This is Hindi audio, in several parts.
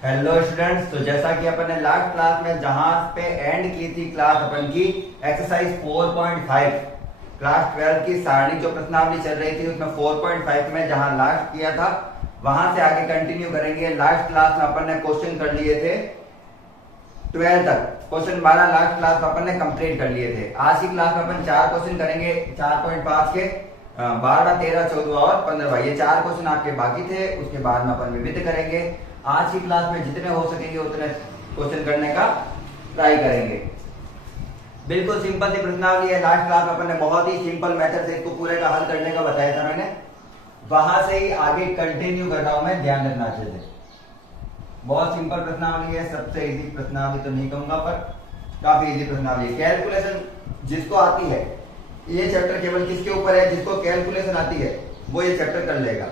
हेलो स्टूडेंट्स, तो जैसा कि अपन ने लास्ट क्लास में जहां पे एंड की थी क्लास अपन की एक्सरसाइज 4.5 क्लास 12 की सारणी जो प्रश्नावली चल रही थी उसमें 4.5 में जहां लास्ट किया था वहां से आगे कंटिन्यू करेंगे। लास्ट क्लास में अपन ने क्वेश्चन कर लिए थे 12 तक, क्वेश्चन 12 लास्ट क्लास में अपन ने कंप्लीट कर लिए थे। आज की क्लास में अपन 4 क्वेश्चन करेंगे 4.5 के 12, 13, 14 और 15। ये 4 क्वेश्चन आपके बाकी थे, उसके बाद में अपन विविध करेंगे। आज की क्लास में जितने हो सकेंगे उतने क्वेश्चन करने का ट्राई करेंगे। बिल्कुल सिंपल सी प्रश्नावली है। लास्ट क्लास में अपन ने बहुत ही सिंपल मेथड से इसको पूरे का हल करने का बताया था मैंने, वहां से ही आगे कंटिन्यू कर रहा हूं मैं, ध्यान रखना अच्छे से। बहुत सिंपल प्रश्नावली है, सबसे इजी प्रश्नावली तो नहीं कहूंगा पर काफी इजी प्रश्नावली है। कैलकुलेशन जिसको आती है, ये चैप्टर केवल किसके ऊपर है? जिसको कैलकुलेशन आती है वो ये चैप्टर कर लेगा।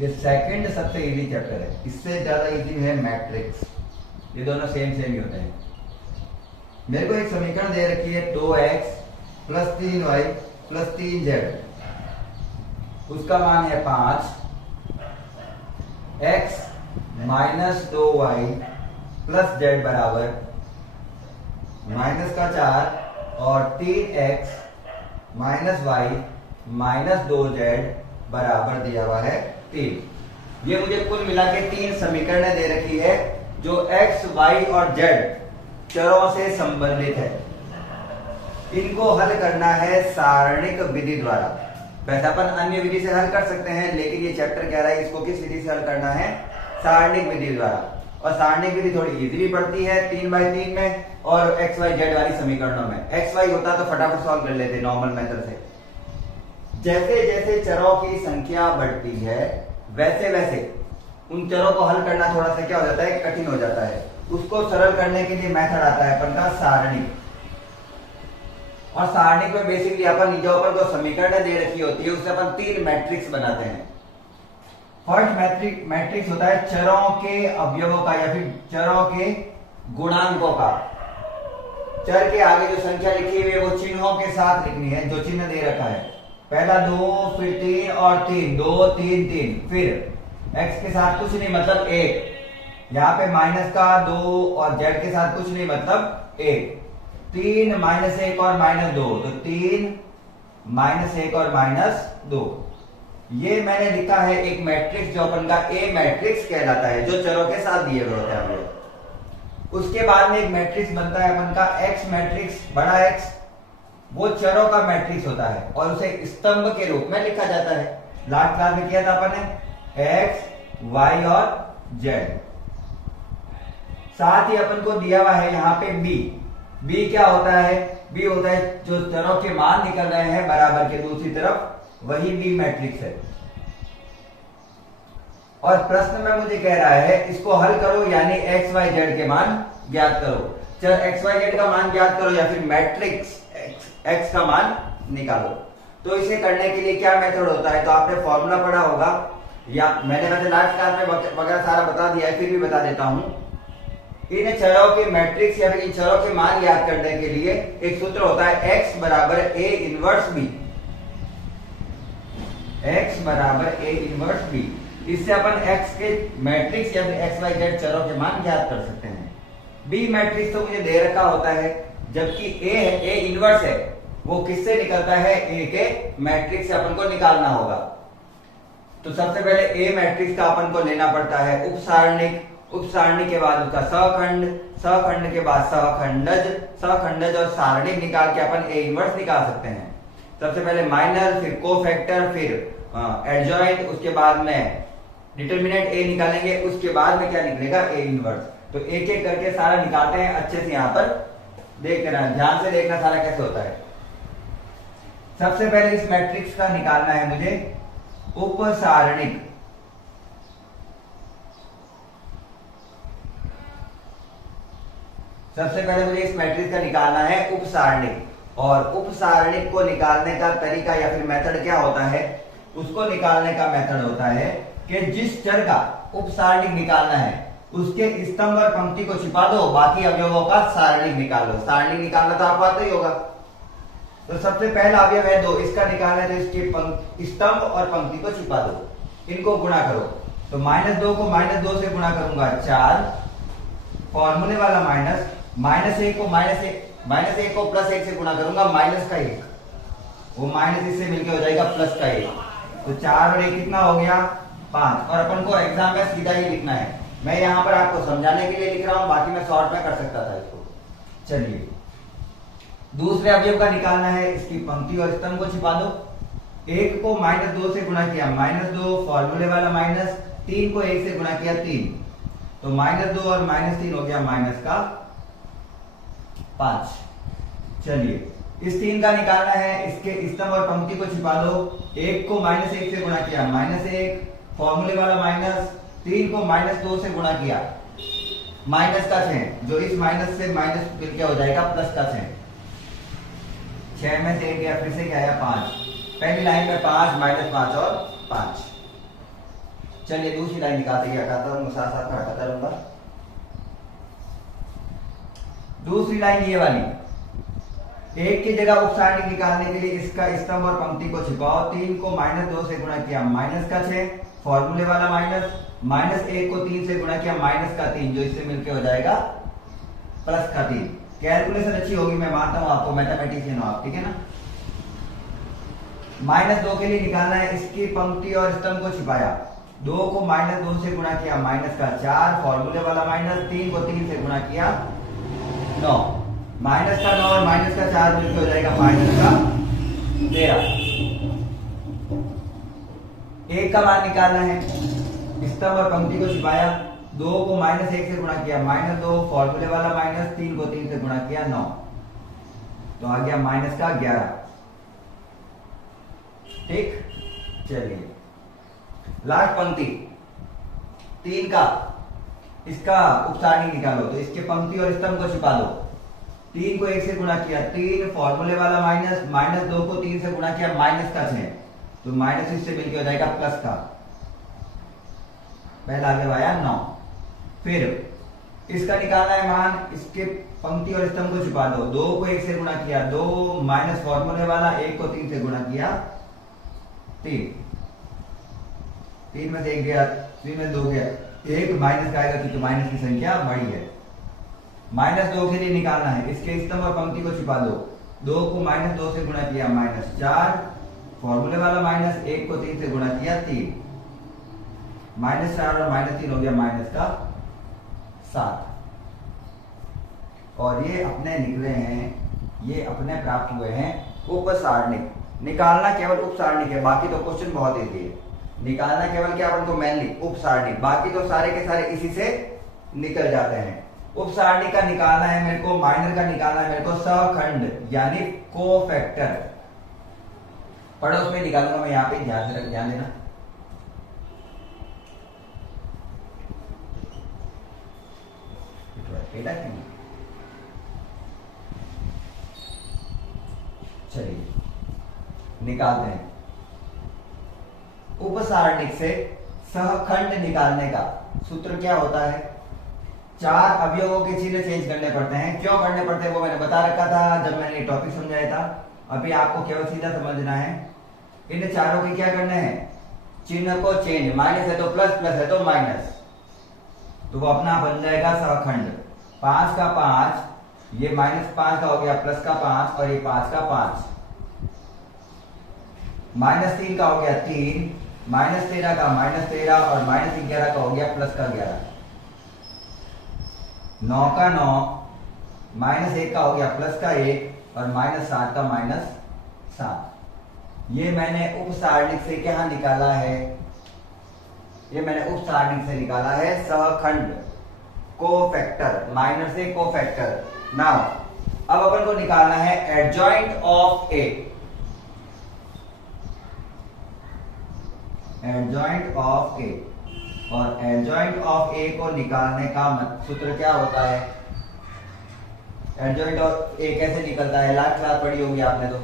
ये सेकंड सबसे इजी चैप्टर है, इससे ज्यादा इजी है मैट्रिक्स। ये दोनों सेम सेम ही होते हैं। मेरे को एक समीकरण दे रखी है 2x plus 3y plus 3z, उसका मान है 5, x minus 2y plus z बराबर माइनस का 4 और 3x minus y minus 2z बराबर दिया हुआ है 3। ये मुझे कुल मिला के 3 समीकरण दे रखी है जो x, y और z चरों से संबंधित है। इनको हल करना है सारणिक विधि द्वारा। वैसे अपन अन्य विधि से हल कर सकते हैं, लेकिन ये चैप्टर कह रहा है इसको किस विधि से हल करना है? सारणिक विधि द्वारा। और सारणिक विधि थोड़ी इजी भी पड़ती है 3/3 में और x, y, z वाली समीकरणों में। x, y होता तो फटाफट सॉल्व कर लेते नॉर्मल मेथड से। जैसे जैसे चरों की संख्या बढ़ती है वैसे वैसे उन चरों को हल करना थोड़ा सा क्या हो जाता है? कठिन हो जाता है। उसको सरल करने के लिए मेथड आता है अपन का सारणिक। और सारणिक में बेसिकली अपन जो अपन को समीकरण दे रखी होती है उससे अपन 3 मैट्रिक्स बनाते हैं। फर्स्ट मैट्रिक्स होता है चरों के अवयवों का या फिर चरों के गुणांकों का। चर के आगे जो संख्या लिखी हुई है वो चिन्हों के साथ लिखनी है, जो चिन्ह दे रखा है। पहला 2 फिर 3 और 3, 2 3 3, फिर x के साथ कुछ नहीं मतलब 1, यहाँ पे माइनस का 2 और z के साथ कुछ नहीं मतलब 1, 3 माइनस 1 और माइनस 2, तो 3 माइनस 1 और माइनस 2। ये मैंने लिखा है एक मैट्रिक्स जो अपन का ए मैट्रिक्स कहलाता है, जो चरों के साथ दिए हुए होते हैं। उसके बाद में एक मैट्रिक्स बनता है अपन का एक्स मैट्रिक्स, बड़ा एक्स, वो चरों का मैट्रिक्स होता है और उसे स्तंभ के रूप में लिखा जाता है। लास्ट क्लास में किया था अपन ने एक्स, वाई और जेड। साथ ही अपन को दिया हुआ है यहाँ पे बी। बी क्या होता है? बी होता है जो चरों के मान निकल रहे हैं बराबर के दूसरी तरफ, वही बी मैट्रिक्स है। और प्रश्न में मुझे कह रहा है इसको हल करो, यानी एक्स वाई जेड के मान ज्ञात करो। चल एक्स वाई जेड का मान ज्ञात करो या फिर मैट्रिक्स एक्स का मान निकालो। तो इसे करने के लिए क्या मेथड होता है? तो आपने फॉर्मूला पढ़ा होगा, या मैंने वैसे लास्ट क्लास में वगैरह सारा बता दिया है, फिर भी बता देता हूं। इन चरों के मैट्रिक्स या फिर इन चरों के मान याद करने के लिए एक सूत्र होता है x बराबर a इनवर्स b। x बराबर a इनवर्स b। इससे अपन x के मैट्रिक्स या फिर x, y, z चरों के मान ज्ञात कर सकते हैं। b मैट्रिक्स तो मुझे दे रखा होता है, जबकि a इनवर्स है वो किससे निकलता है? a के मैट्रिक्स से अपन को निकालना होगा। तो सबसे पहले a मैट्रिक्स का अपन को लेना पड़ता है उपसारणिक, उपसारणी के बाद उसका सहखंड, सहखंड के बाद सहखंडज, सहखंडज और सारणिक निकाल के अपन ए इनवर्स निकाल सकते हैं। सबसे पहले माइनर, फिर कोफैक्टर, फिर एडजॉइंट, उसके बाद में डिटरमिनेंट ए निकालेंगे, उसके बाद में क्या निकलेगा? A inverse. तो एक एक करके सारा निकालते हैं। अच्छे से यहाँ पर देखते रहना, ध्यान से देखना सारा कैसे होता है। सबसे पहले इस मैट्रिक्स का निकालना है मुझे उपसारणिक। सबसे पहले मुझे इस मैट्रिक्स का निकालना है उपसारणिक, और उपसारणिक को निकालने का तरीका या फिर मेथड क्या होता है? उसको निकालने का मेथड होता है कि जिस चर का उपसारणिक निकालना है उसके स्तंभ और पंक्ति को छिपा दो, बाकी अवयवों का सारणिक निकाल लो। सारणिक निकालना तो आपको आता ही होगा। तो सबसे पहला अवयव है 2, इसका निकालना है तो इसके स्तंभ और पंक्ति को छिपा दो, इनको गुणा करो। तो -2 को -2 से गुणा करूंगा 4, फॉर्मूले वाला माइनस, -1 को -1 को +1 से गुणा करूंगा -1, वो माइनस इससे मिलके हो जाएगा +1। तो 4 और 1 कितना हो गया 5। और अपन को एग्जाम में सीधा ही लिखना है, मैं यहाँ पर आपको समझाने के लिए लिख रहा हूँ, बाकी मैं शॉर्ट में कर सकता था इसको। चलिए दूसरे अवयव का निकालना है, इसकी पंक्ति और स्तंभ को छिपा दो। 1 को -2 से गुणा किया -2, फॉर्मूले वाला माइनस, 3 को 1 से गुणा किया 3, तो -2 और -3 हो गया -5। चलिए इस 3 का निकालना है, इसके स्तंभ और पंक्ति को छिपा दो। 1 को -1 से गुणा किया -1, फॉर्मूले वाला माइनस, 3 को -2 से गुणा किया माइनस का 6, जो इस माइनस से माइनस मिलके हो जाएगा प्लस का 6। 6 में से 1 गया, फिर से क्या आया 5। पहली लाइन में 5 -5 और 5। चलिए दूसरी लाइन निकालते हैं, हटाता हूं साथ साथ में हटाता रहूंगा। दूसरी लाइन ये वाली, 1 की जगह उपसारणी निकालने के लिए इसका स्तंभ और पंक्ति को छिपाओ। 3 को -2 से गुणा किया माइनस का 6, फॉर्मूले वाला माइनस, -1 को 3 से गुणा किया माइनस का 3, जो इससे मिलके हो जाएगा प्लस का 3। कैलकुलेशन अच्छी होगी, मैं मानता हूं आपको, मैथमेटिशियन हो आप, ठीक है ना। -2 के लिए निकालना है, इसकी पंक्ति और स्तंभ को छिपाया। 2 को -2 से गुणा किया माइनस का 4, फॉर्मूले वाला माइनस, 3 को 3 से गुणा किया 9, माइनस का 9 और माइनस का 4 मिलकर हो जाएगा माइनस का 13। 1 का मान निकालना है, स्तंभ और पंक्ति को छिपाया। 2 को -1 से गुणा किया -2, फॉर्मूले वाला माइनस, 3 को 3 से गुणा किया 9, तो आ गया माइनस का 11। ठीक, चलिए लास्ट पंक्ति 3 का, इसका उपसारणी निकालो। तो इसके पंक्ति और स्तंभ को छिपा दो। 3 को 1 से गुणा किया 3, फॉर्मूले वाला माइनस, -2 को 3 से गुणा किया माइनस का 6, तो माइनस इससे मिलकर हो जाएगा प्लस का, पहला आगे आया 9। फिर इसका निकालना है मान, इसके पंक्ति और स्तंभ को छिपा दो। 2 को 1 से गुणा किया 2, माइनस फॉर्मूले वाला, 1 को 3 से गुणा किया 3, 3 में से 1 गया, 3 में 2 गया, 1 माइनस का आएगा क्योंकि माइनस की संख्या बड़ी है। -2 के लिए निकालना है, इसके स्तंभ और पंक्ति को छिपा दो। 2 को -2 से गुणा किया -4, फॉर्मूले वाला माइनस, 1 को 3 से गुणा किया 3, -4 और -3 हो गया माइनस का 7। और ये अपने निकले हैं, ये अपने प्राप्त हुए हैं उपसारणिक। निकालना केवल उपसारणिक है, बाकी तो क्वेश्चन बहुत इजी है। निकालना केवल क्या अपन को मेनली उपसारणिक, बाकी तो सारे के सारे इसी से निकल जाते हैं। उपसारणी का निकालना है मेरे को, माइनर का निकालना है मेरे को सहखंड यानी कोफैक्टर। पड़ोस में निकालूंगा मैं, यहाँ पे ध्यान देना। चलिए निकालते हैं। उपसारणिक से सहखंड निकालने का सूत्र क्या होता है? 4 अवयवों के चिन्ह चेंज करने पड़ते हैं। क्यों करने पड़ते हैं वो मैंने बता रखा था जब मैंने टॉपिक समझाया था। अभी आपको केवल सीधा समझना है। इन चारों के क्या करने हैं? चिन्ह को चेंज, माइनस है तो प्लस, प्लस है तो माइनस, तो वो अपना बन जाएगा सहखंड। 5 का 5, ये -5 का हो गया प्लस का 5, और ये 5 का 5, -3 का हो गया 3, -13 का -13, और -11 का हो गया प्लस का 11, 9 का 9, -1 का हो गया प्लस का 1, और -7 का -7। ये मैंने उपसारणिक से क्या निकाला है? ये मैंने उपसारणिक से निकाला है सहखंड, कोफैक्टर, माइनर से कोफैक्टर। नाउ अब अपन को निकालना है adjoint of A. Adjoint of A, और एडजॉइंट ऑफ ए को निकालने का सूत्र क्या होता है? एडजॉइंट ऑफ ए कैसे निकलता है? लास्ट क्लास पढ़ी होगी आपने। तो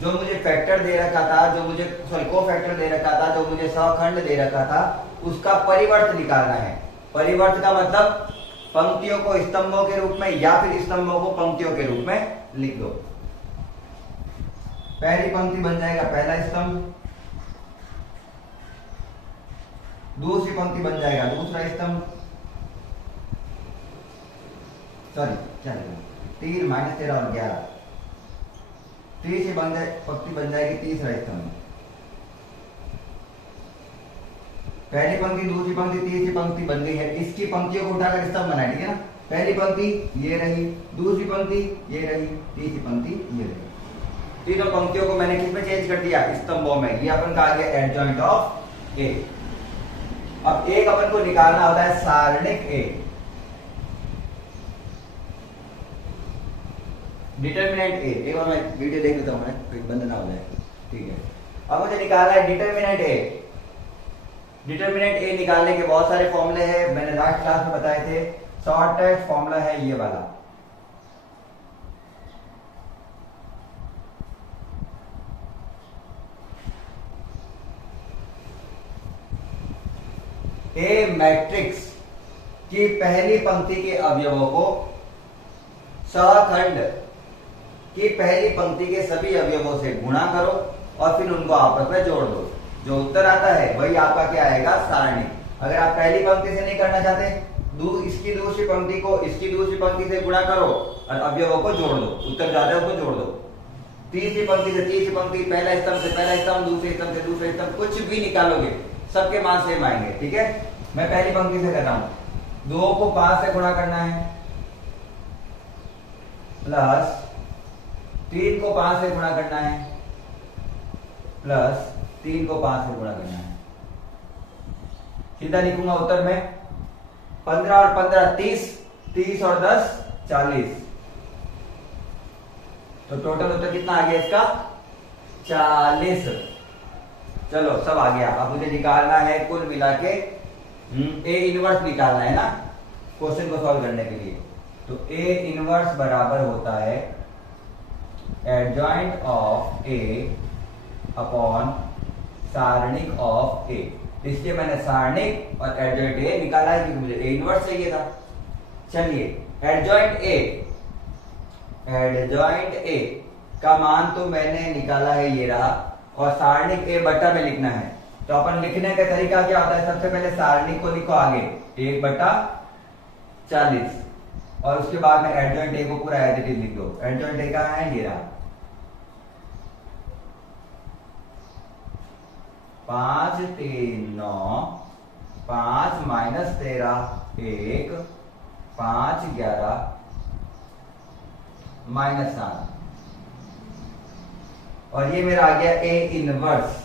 जो मुझे फैक्टर दे रखा था, जो मुझे कोफैक्टर दे रखा था, जो मुझे सहखंड दे रखा था, उसका परिवर्त निकालना है। परिवर्त का मतलब पंक्तियों को स्तंभों के रूप में या फिर स्तंभों को पंक्तियों के रूप में लिख दो। पहली पंक्ति बन जाएगा पहला स्तंभ, दूसरी पंक्ति बन जाएगा दूसरा स्तंभ, सॉरी क्या लिखा, 3 माइनस 13 और 11, तीसरी पंक्ति बन जाएगी तीसरा स्तंभ। पहली पंक्ति दूसरी पंक्ति तीसरी पंक्ति बन गई है, इसकी पंक्तियों को उठाकर स्तंभ बनाए, ठीक है ना। पहली पंक्ति ये रही, दूसरी पंक्ति ये रही, तीसरी पंक्ति ये रही। तीनों पंक्तियों को मैंने किस में चेंज कर दिया, स्तंभों में। ये अपन का आ गया एडजॉइंट ऑफ ए। अब एक अपन को निकालना होता है सारणिक ए, डिटरमिनेंट ए। एक बार मैं वीडियो देख लेता हूं, मैं बंद ना हो जाए, ठीक है। अब मुझे निकालना है डिटरमिनेंट ए। डिटरमिनेंट ए निकालने के बहुत सारे फॉर्मूले हैं, मैंने लास्ट क्लास में बताए थे। शॉर्टेस्ट फॉर्मूला है ये वाला, ए मैट्रिक्स की पहली पंक्ति के अवयवों को सखंड की पहली पंक्ति के सभी अवयवों से गुणा करो और फिर उनको आपस में जोड़ दो। जो उत्तर आता है वही आपका क्या आएगा, सारणी। अगर आप पहली पंक्ति से नहीं करना चाहते, इसकी दूसरी पंक्ति को इसकी दूसरी पंक्ति से गुणा करो और अवयवों को जोड़ दो, उत्तर जो आता है उसको जोड़ दो। तीसरी पंक्ति से तीसरी पंक्ति, पहला स्तंभ से पहला स्तंभ, दूसरे स्तंभ से दूसरे स्तंभ, कुछ भी निकालोगे सबके मान सेम आएंगे, ठीक है। मैं पहली पंक्ति से कर रहा हूं, 2 को 5 से गुणा करना है, प्लस 3 को 5 से गुणा करना है, प्लस 3 को 5 से गुणा करना है। सीधा लिखूंगा उत्तर में 15 और 15 30, 30 और 10 40। तो टोटल उत्तर कितना आ गया इसका, 40। चलो सब आ गया। अब मुझे निकालना है कुल मिला के ए इनवर्स निकालना है ना क्वेश्चन को सॉल्व करने के लिए। तो ए इनवर्स बराबर होता है एडजॉइंट ऑफ ए अपॉन सारणिक ऑफ ए। इसलिए मैंने सारणिक और एडजॉइंट ए निकाला है क्योंकि मुझे ए इनवर्स चाहिए था। चलिए एडजॉइंट ए का मान तो मैंने निकाला है, ये रहा, और सारणिक ए बटा में लिखना है। तो अपन लिखने का तरीका क्या होता है, सबसे पहले सारणिक को लिखो आगे 1/40 और उसके बाद में एडजॉइंट ए को पूरा एज इट इज लिख दो। एडजॉइंट ए का है ये रहा 5 3 9, 5 माइनस 13 1, 5 11 माइनस 7, और ये मेरा आ गया ए इनवर्स।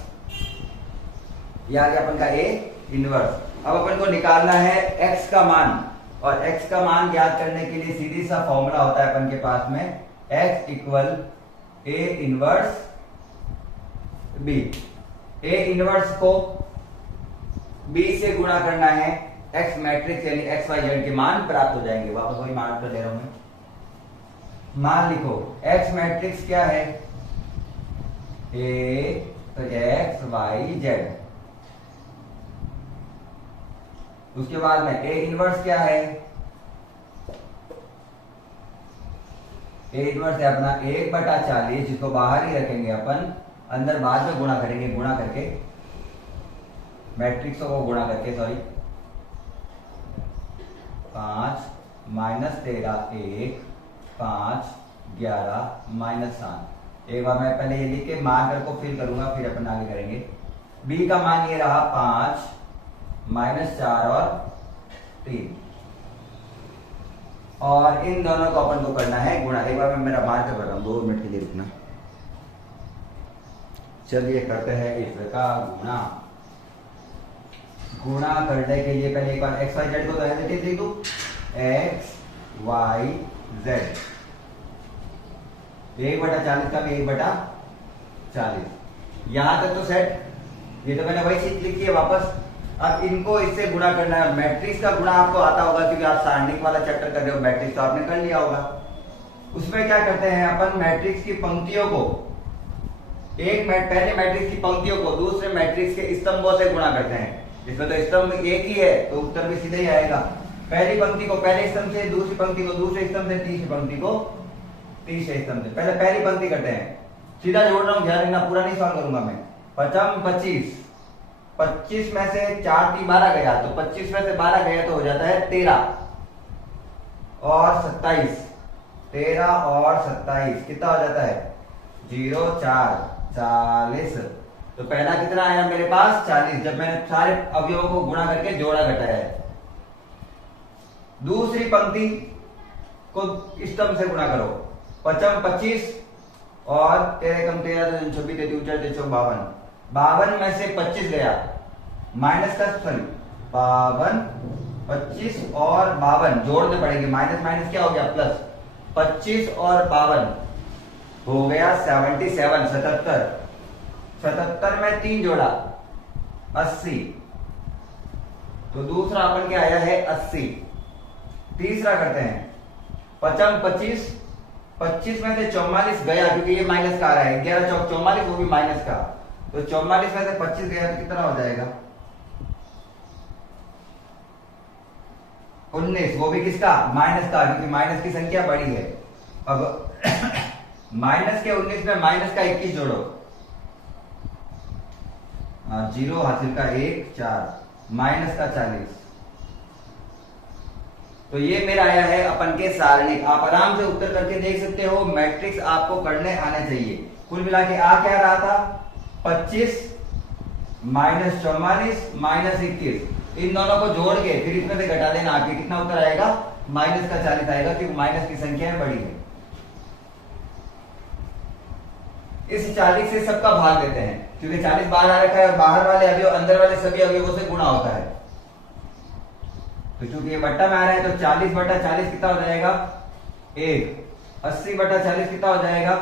ये आ गया अपन का ए इनवर्स। अब अपन को निकालना है x का मान, और x का मान ज्ञात करने के लिए सीधी सा फॉर्मूला होता है अपन के पास में, x equal A inverse b। A inverse को b से गुणा करना है, x मैट्रिक्स यानी x y z के मान प्राप्त हो जाएंगे। वापस वही मान कर ले रहा हूं मैं, मान लिखो x मैट्रिक्स क्या है, a तो x y z। उसके बाद में ए इनवर्स क्या है, ए इनवर्स है अपना 1/40, जिसको बाहर ही रखेंगे अपन, अंदर बाद में गुणा करेंगे, गुणा करके मैट्रिक्सों को गुणा करके, सॉरी 5 माइनस 13 1, 5 11 माइनस 7। एक बार मैं पहले ये लिख के मार्कर को फिल करूंगा, फिर अपन आगे करेंगे। बी का मान ये रहा 5 माइनस 4 और 3, और इन दोनों को अपन को करना है गुणा। एक बार मैं मेरा मार्कर कर रहा हूं, 2 मिनट के लिए रुकना। चलिए करते हैं इसका गुणा। गुणा करने के लिए पहले एक बार एक्स वाई जेड को तो ऐसे लिख दूं, एक्स वाई जेड 1/40 का भी 1/40। यहां तक तो सेट, ये तो मैंने वही चीज लिखी है वापस। अब इनको इससे गुणा करना है। मैट्रिक्स का गुणा आपको आता होगा क्योंकि आप सारणिक वाला चैप्टर कर रहे हो, मैट्रिक्स तो आपने कर लिया होगा। उसमें क्या करते हैं अपन, मैट्रिक्स की पंक्तियों को पहले मैट्रिक्स की पंक्तियों को दूसरे मैट्रिक्स के स्तंभों से गुणा करते हैं। इसमें तो स्तंभ एक ही है तो उत्तर भी सीधे ही आएगा। पहली पंक्ति को पहले स्तंभ से, दूसरी पंक्ति को दूसरे स्तंभ से, तीसरी पंक्ति को तीसरे स्तंभ से। पहले पहली पंक्ति करते हैं, सीधा जोड़ रहा हूं, ध्यान रखना, पूरा नहीं सॉल्व करूंगा मैं। 55 25, 25 में से 4 3 12 गया, तो 25 में से 12 गया तो हो जाता है 13 और 27। 13 और 27 कितना हो जाता है? 0 4 40। तो पहला कितना आया मेरे पास? 40, जब मैंने सारे अवयवों को गुणा करके जोड़ा घटाया है। दूसरी पंक्ति को स्तंभ से गुणा करो। 55 25 और 13 कम 13 तो 26 देती 52। 52 में से 25 गया, माइनस का सॉरी 52 25 और 52 जोड़ने पड़ेंगे, माइनस माइनस क्या हो गया प्लस। 25 और 52 हो गया 77 77। 77 में 3 जोड़ा 80, तो दूसरा अपन क्या आया है 80। तीसरा करते हैं 55 25, 25 में से 44 गया क्योंकि ये माइनस का आ रहा है, 11 चौक 44 वो भी माइनस का, तो 44 में से 25 गया तो कितना हो जाएगा? 19, वो भी किसका? माइनस का, क्योंकि माइनस की संख्या बड़ी है। अब माइनस के 19 में माइनस का 21 जोड़ो, 0 हासिल का 1 4 माइनस का 40। तो ये मेरा आया है अपन के सारणिक। आप आराम से उत्तर करके देख सकते हो, मैट्रिक्स आपको करने आने चाहिए। कुल मिला के आ क्या रहा था? 25 माइनस 44 माइनस 21, इन दोनों को जोड़ के फिर इसमें से घटा देना, आपके कितना उत्तर आएगा? माइनस का 40 आएगा, क्योंकि माइनस की संख्या बड़ी है। इस 40 से सबका भाग देते हैं, क्योंकि 40 बाहर आ रखा है और बाहर वाले अवयव अंदर वाले सभी अवयवों से गुणा होता है। तो चूंकि ये बट्टा में आ रहा है तो 40 बटा 40 कितना हो जाएगा? 1। 80 बटा 40 कितना हो जाएगा?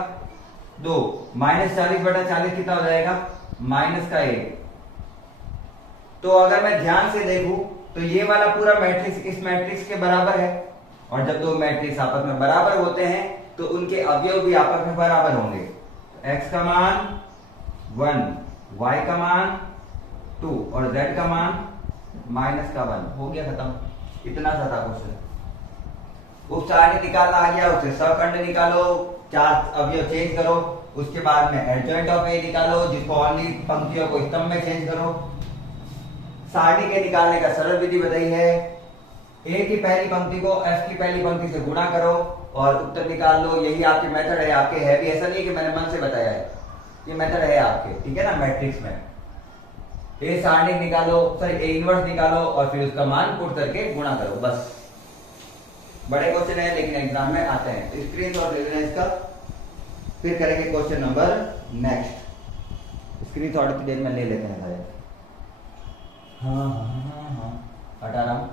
2। माइनस 40 बटा 40 कितना हो जाएगा? माइनस का 1। तो अगर मैं ध्यान से देखूं तो ये वाला पूरा मैट्रिक्स इस मैट्रिक्स के बराबर है, और जब दो मैट्रिक्स आपस में बराबर होते हैं तो उनके अवयव भी आपस में बराबर होंगे। तो x का मान 1, y का मान 2 और z का मान माइनस का 1। हो गया खत्म, इतना सा था क्वेश्चन। उप सारणी निकालना आ गया, उसे सहखंड निकालो, 4 अवयव चेंज करो, उसके बाद में एडजॉइंट ऑफ ए निकालो, जिसको ओनली पंक्तियों को स्तंभ में चेंज करो। सारणी के निकालने का सरल विधि बताई है, ए की पहली पंक्ति को एफ की पहली पंक्ति से गुणा करो और उत्तर निकाल लो। यही आपके मेथड है, आपके है भी, ऐसा नहीं है कि मैंने मन से बताया है, ये मेथड है आपके, ठीक है ना। मैट्रिक्स में ए सारणी निकालो, सॉरी ए इनवर्स निकालो और फिर उसका मान पुट करके गुणा करो, बस। बड़े क्वेश्चन है लेकिन एग्जाम में आते हैं, तो स्क्रीन शॉट ले लेना इसका, फिर करेंगे question number next. Screen shot की देर में ले लेते हैं सारे। हाँ हटा रहा हूं।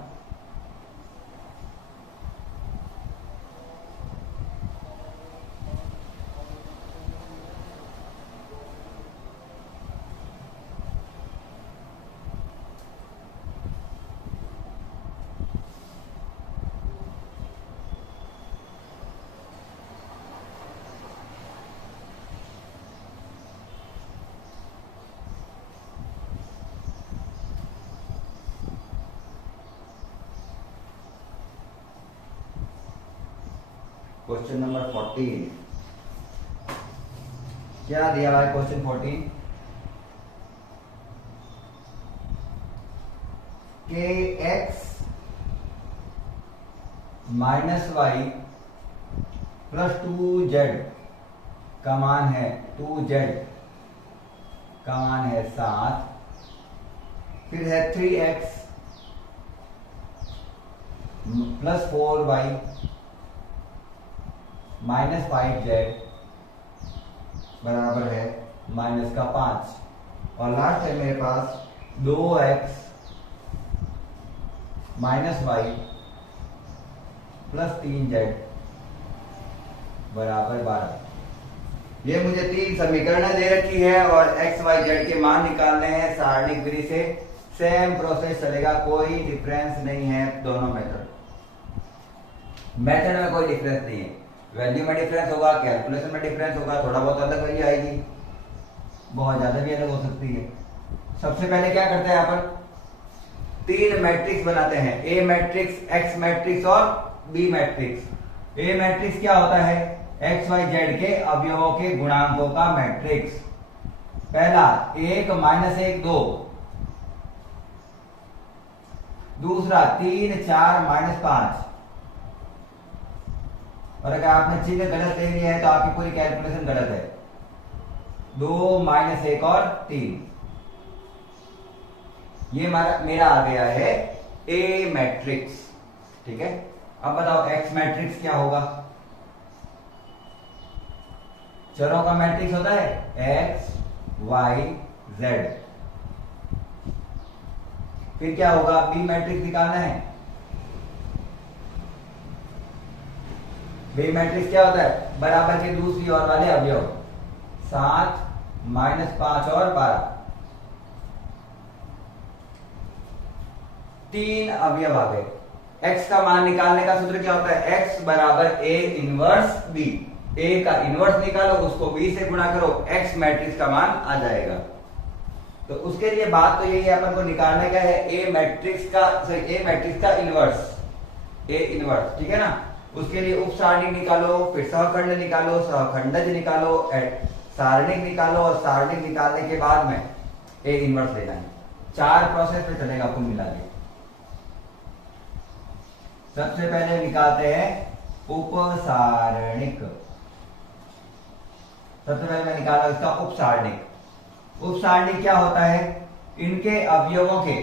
क्वेश्चन नंबर 14 क्या दिया हुआ है? क्वेश्चन 14 के x minus Y plus 2z का मान है 2z का मान है 7, फिर है 3x plus 4y minus 5z बराबर है माइनस का 5, और लास्ट है मेरे पास 2x minus Y plus 3z बराबर 12। ये मुझे 3 समीकरण दे रखी है और x y z के मान निकालने हैं सारणिक विधि से। सेम प्रोसेस चलेगा, कोई डिफरेंस नहीं है दोनों मेथड में कोई डिफरेंस नहीं है। वैल्यू में डिफरेंस होगा, कैलकुलेशन में डिफरेंस होगा, थोड़ा बहुत अलग वैल्यू आएगी, बहुत ज्यादा भी अलग हो सकती है। सबसे पहले क्या करते हैं अपन? 3 मैट्रिक्स बनाते हैं, ए मैट्रिक्स, एक्स मैट्रिक्स और बी मैट्रिक्स। ए मैट्रिक्स क्या होता है? एक्स वाई जेड के अवयवों के गुणांकों का मैट्रिक्स। पहला 1 माइनस 1 2, दूसरा 3 4 माइनस 5। और अगर आपने चिन्ह गलत ले लिया है तो आपकी पूरी कैलकुलेशन गलत है। 2 माइनस 1 और 3, ये मेरा आ गया है ए मैट्रिक्स। ठीक है, अब बताओ एक्स मैट्रिक्स क्या होगा? चरों का मैट्रिक्स होता है एक्स वाई जेड। फिर क्या होगा? बी मैट्रिक्स निकालना है। बी मैट्रिक्स क्या होता है? बराबर के दूसरी ओर वाले अवयव, 7 माइनस 5 और 12। 3 अवयव आ गए। x का मान निकालने का सूत्र क्या होता है? x बराबर a इनवर्स b। a का इनवर्स निकालो, उसको b से गुणा करो, x मैट्रिक्स का मान आ जाएगा। तो उसके लिए बात तो यही है, अपन को निकालना क्या है? a मैट्रिक्स का इनवर्स, a इनवर्स। ठीक है ना? उसके लिए उप सारणिक निकालो, फिर सहखंड निकालो, सहखंडज निकालो, सारणिक निकालो, और सारणिक निकालने के बाद में a इनवर्स लेना है। 4 प्रोसेस में चलेगा कुल मिला के। सबसे पहले निकालते हैं उपसारणिक। सबसे पहले मैं निकाला इसका उपसारणिक। उपसारणिक क्या होता है? इनके अवयवों के,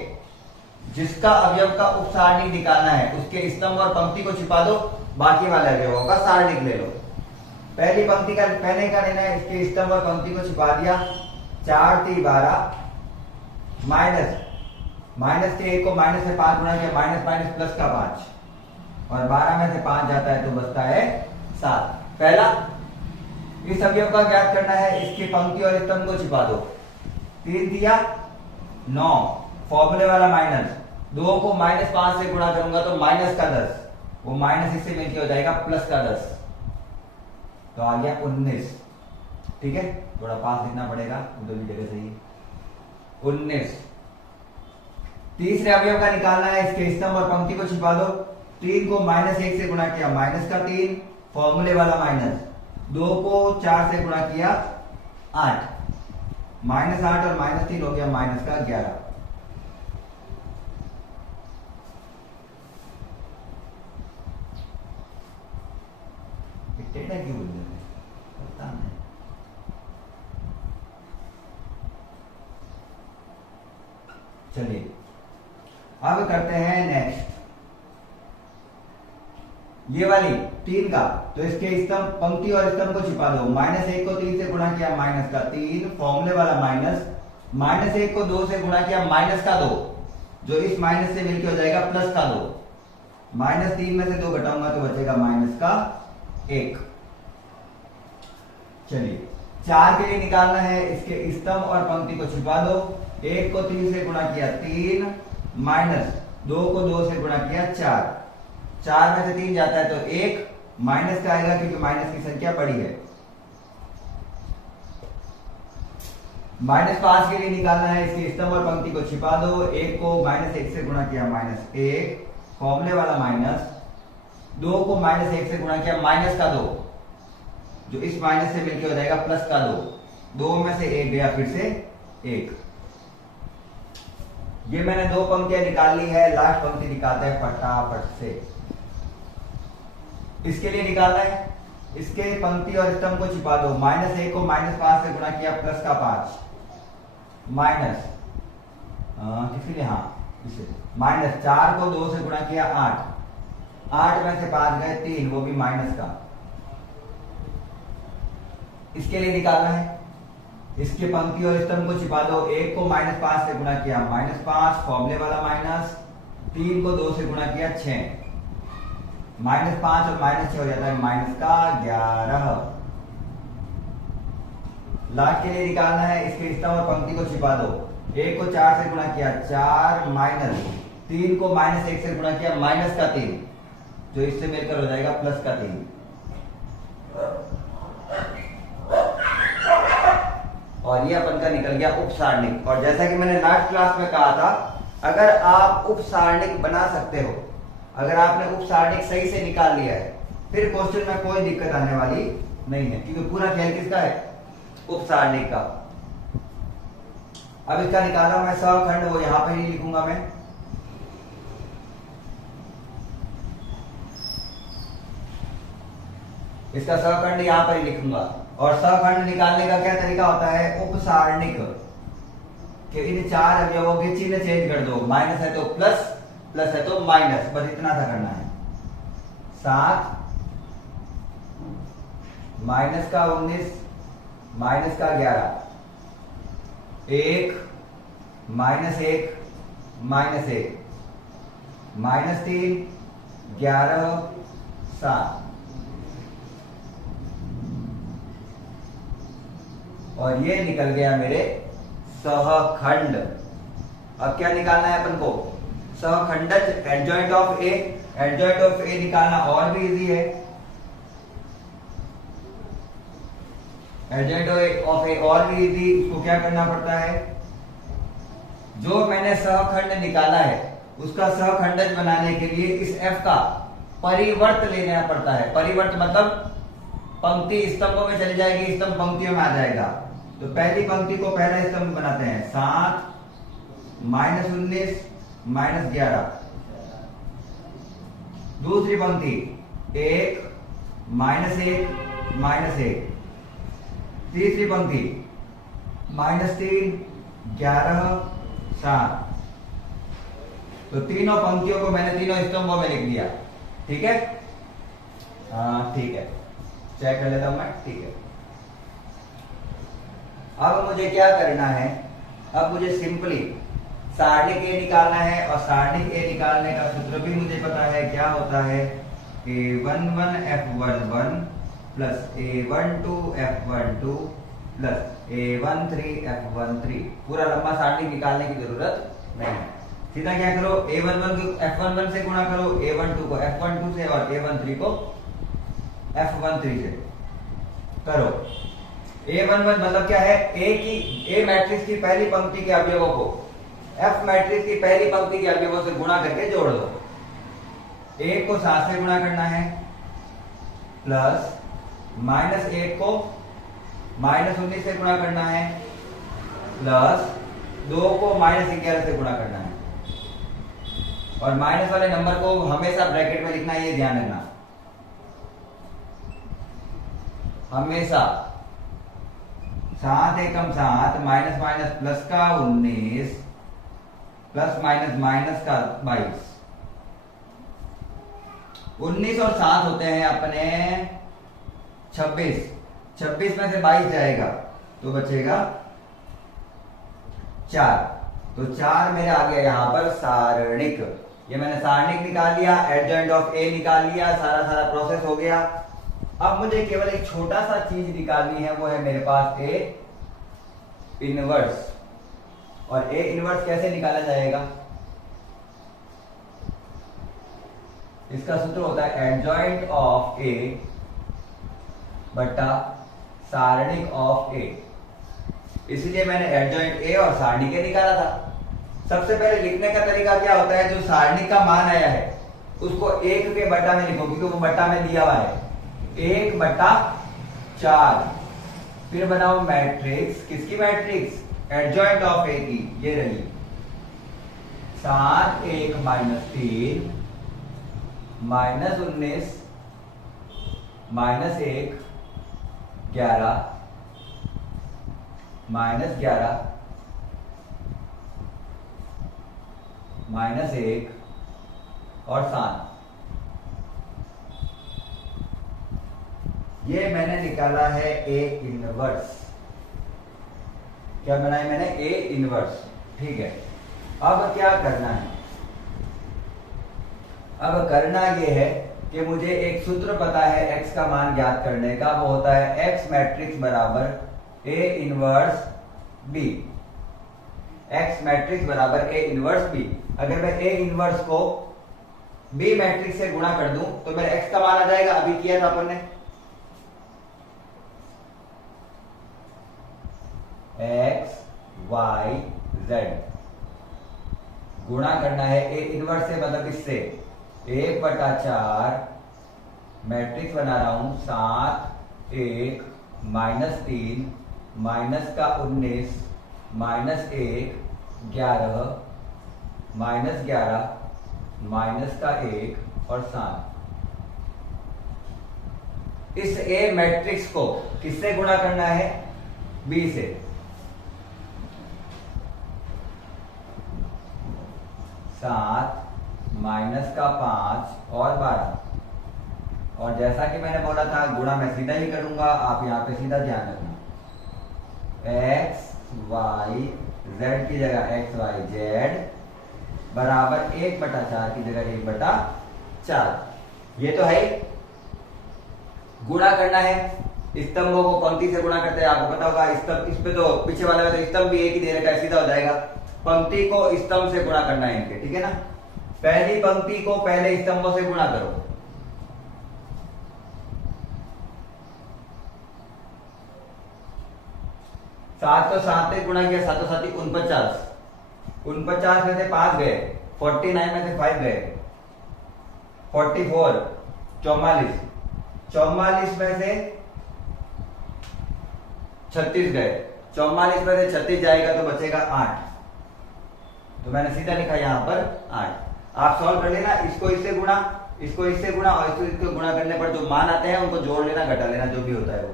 जिसका अवयव का उपसारणिक निकालना है उसके स्तंभ और पंक्ति को छिपा दो, बाकी वाले अवयवों का सारणिक ले लो। पहली पंक्ति का पहले का लेना है, इसके स्तंभ और पंक्ति को छिपा दिया। 4 3 12 माइनस से 1 को माइनस से 5 गुणा किया, माइनस माइनस प्लस का 5, और 12 में से 5 जाता है तो बचता है 7। पहला, इस अवयव का ज्ञात करना है, इसकी पंक्ति और स्तंभ को छिपा दो। 3 दिया 9, फॉर्मूले वाला माइनस, 2 को माइनस 5 से गुणा करूंगा तो माइनस का 10, वो माइनस इससे मिलकर हो जाएगा प्लस का 10, तो आ गया 19। ठीक है, थोड़ा पास लिखना पड़ेगा, उधर भी जगह सही है। 19। तीसरे अवयव का निकालना है, इसके स्तंभ और पंक्ति को छिपा दो। 3 को माइनस 1 से गुणा किया, माइनस का 3, फॉर्मूले वाला माइनस, 2 को 4 से गुणा किया 8, माइनस 8 और माइनस 3 हो गया माइनस का 11। क्यों बोल रहे हैं पता नहीं। चलिए अब करते हैं नेक्स्ट, ये वाली 3 का, तो इसके स्तंभ, पंक्ति और स्तंभ को छिपा दो। माइनस 1 को 3 से गुणा किया, माइनस का 3, फॉर्मूले वाला माइनस, माइनस 1 को 2 से गुणा किया, माइनस का 2, जो इस माइनस से मिलकर हो जाएगा प्लस का 2, माइनस 3 में से 2 घटाऊंगा तो बचेगा माइनस का 1। चलिए 4 के लिए निकालना है, इसके स्तंभ और पंक्ति को छिपा दो। 1 को 3 से गुणा किया 3, माइनस 2 को 2 से गुणा किया 4, 4 में से 3 जाता है तो 1, माइनस का आएगा क्योंकि माइनस की संख्या बड़ी है। -5 के लिए निकालना है, इसके स्तंभ और पंक्ति को छिपा दो। 1 को माइनस 1 से गुणा किया, -1, फॉर्मूले वाला माइनस, 2 को माइनस 1 से गुणा किया, माइनस का 2, जो इस माइनस से मिलकर हो जाएगा प्लस का 2, 2 में से 1 गया, फिर से 1। ये मैंने 2 पंक्तियां निकाल ली है, लास्ट पंक्ति निकालते हैं फटाफट से। इसके लिए निकालना है, इसके पंक्ति और स्तंभ को छिपा दो। -1 को -5 से गुणा किया, प्लस का 5, माइनस किसी लिए, हाँ इसे, माइनस 4 को 2 से गुणा किया 8, 8 में से 5 गए 3, वो भी माइनस का। इसके लिए निकालना है, इसके पंक्ति और स्तंभ को छिपा दो। 1 को -5 से गुणा किया, -5, फॉर्मूले वाला माइनस, 3 को 2 से गुणा किया 6, -5 और -6 हो जाता है माइनस का 11। लास्ट के लिए निकालना है, इसके स्तंभ और पंक्ति को छिपा दो। 1 को 4 से गुणा किया 4, माइनस 3 को -1 से गुणा किया, माइनस का 3, जो इससे मिलकर हो जाएगा प्लस का 3। और ये अपन का निकल गया उपसारणिक। और जैसा कि मैंने लास्ट क्लास में कहा था, अगर आप उपसारणिक बना सकते हो, अगर आपने उपसारणिक सही से निकाल लिया है, फिर क्वेश्चन में कोई दिक्कत आने वाली नहीं है, क्योंकि पूरा खेल किसका है? उप सारणिक का। अब इसका निकाला मैं सहखंड, वो यहां पर ही लिखूंगा मैं। इसका सहखंड यहां पर ही लिखूंगा। और सहखंड निकालने का क्या तरीका होता है? उप सारणिक कि इन चार अवयवों के चिन्ह चेंज कर दो, माइनस है तो प्लस, प्लस है तो माइनस, बस इतना सा करना है। 7 माइनस का 19 माइनस का 11, 1 माइनस 1 माइनस 1, माइनस 3 11 7, और ये निकल गया मेरे सहखंड। अब क्या निकालना है अपन को? सहखंडज adjoint of A. Adjoint of A निकालना और भी इजी है। एडजॉइंट ऑफ ए और भी इजी। उसको क्या करना पड़ता है? जो मैंने सहखंड निकाला है उसका सहखंडज बनाने के लिए इस एफ का परिवर्त लेना पड़ता है। परिवर्त मतलब पंक्ति स्तंभों में चली जाएगी, स्तंभ पंक्तियों में आ जाएगा। तो पहली पंक्ति को पहला स्तंभ बनाते हैं। 7 माइनस 19 माइनस 11। दूसरी पंक्ति 1 माइनस 1 माइनस 1। तीसरी पंक्ति माइनस 3 11 7। तो तीनों पंक्तियों को मैंने तीनों स्तंभों में लिख दिया। ठीक है, हाँ ठीक है, चेक कर लेता हूं मैं। ठीक है, अब मुझे क्या करना है? अब मुझे सिंपली सारणिक ए निकालना है, और सारणिक ए निकालने का सूत्र भी मुझे पता है। क्या होता है? A11 F11 plus A12 F12 plus A13 F13। पूरा लंबा सारणिक निकालने की जरूरत नहीं है। सीधा क्या करो? A11 को F11 से गुणा करो, A12 को F12 से, और A13 को F13 से करो। A11 मतलब क्या है? ए मैट्रिक्स की पहली पंक्ति के अवयवों को F मैट्रिक्स की पहली पंक्ति के अवयवों से गुणा करके जोड़ दो। 1 को 7 से गुणा करना है, प्लस माइनस 1 को माइनस 19 से गुणा करना है, प्लस 2 को माइनस 11 से गुणा करना है। और माइनस वाले नंबर को हमेशा ब्रैकेट में लिखना है, ये ध्यान रखना हमेशा। 7 एकम 7 माइनस माइनस प्लस का 19 प्लस माइनस माइनस का 22। 19 और 7 होते हैं अपने 26। 26 में से 22 जाएगा तो बचेगा 4। तो 4 मेरे आ गया यहां पर सारणिक। ये मैंने सारणिक निकाल लिया, एडजॉइंट ऑफ ए निकाल लिया, सारा प्रोसेस हो गया। अब मुझे केवल एक छोटा सा चीज निकालनी है, वो है मेरे पास ए इनवर्स। और ए इनवर्स कैसे निकाला जाएगा? इसका सूत्र होता है एडजॉइंट ऑफ ए बटा सारणिक ऑफ ए। इसलिए मैंने एडजॉइंट ए और सारणिक ए निकाला था। सबसे पहले लिखने का तरीका क्या होता है? जो सारणिक का मान आया है उसको 1 के बटा में लिखो, क्योंकि वो बटा में दिया हुआ है। 1 बटा 4। फिर बनाओ मैट्रिक्स। किसकी मैट्रिक्स? एडजॉइंट ऑफ ए की, ये रही। 7 1 minus 3 minus 19 minus 1 11 minus 11 minus 1 और 7। ये मैंने निकाला है ए इनवर्स। क्या बनाया मैंने? A inverse. ठीक है, अब क्या करना है? अब करना ये है कि मुझे एक सूत्र पता है x का मान ज्ञात करने का। वो होता है x मैट्रिक्स बराबर A inverse B. x matrix बराबर ए इनवर्स बी। अगर मैं ए इनवर्स को बी मैट्रिक्स से गुणा कर दूं तो मेरा x का मान आ जाएगा। अभी किया था अपन ने, x y z। गुणा करना है ए इनवर्स से, मतलब इससे 1/4 मैट्रिक्स बना रहा हूं 7 1 माइनस 3 माइनस का 19 माइनस 1 11 माइनस 11 माइनस का 1 और 7। इस ए मैट्रिक्स को किससे गुणा करना है? बी से। सात माइनस का 5 और 12। और जैसा कि मैंने बोला था गुणा मैं सीधा ही करूंगा, आप यहां पे सीधा ध्यान रखना। एक्स वाई जेड की जगह एक्स वाई जेड बराबर 1/4 की जगह 1/4। ये तो है। गुणा करना है। स्तंभों को पंक्ति से गुणा करते हैं, आपको पता होगा। स्तंभ इस पे तो पीछे वाले में तो स्तंभ भी एक ही दे रखा है, सीधा हो जाएगा। पंक्ति को स्तंभ से गुणा करना है इनके, ठीक है ना। पहली पंक्ति को पहले स्तंभों से गुणा करो। सात तो सात से गुणा किया, 7 7 49। 49 में से 5 गए, 49 में से 5 गए, 44 44 44 में से 36 गए, 44 में से 36 जाएगा तो बचेगा 8। तो मैंने सीधा लिखा यहां पर 8। आप सॉल्व कर लेना, इसको इससे गुणा, इसको इससे गुणा और इसको गुणा करने पर जो मान आते हैं उनको जोड़ लेना, घटा लेना, जो भी होता है वो।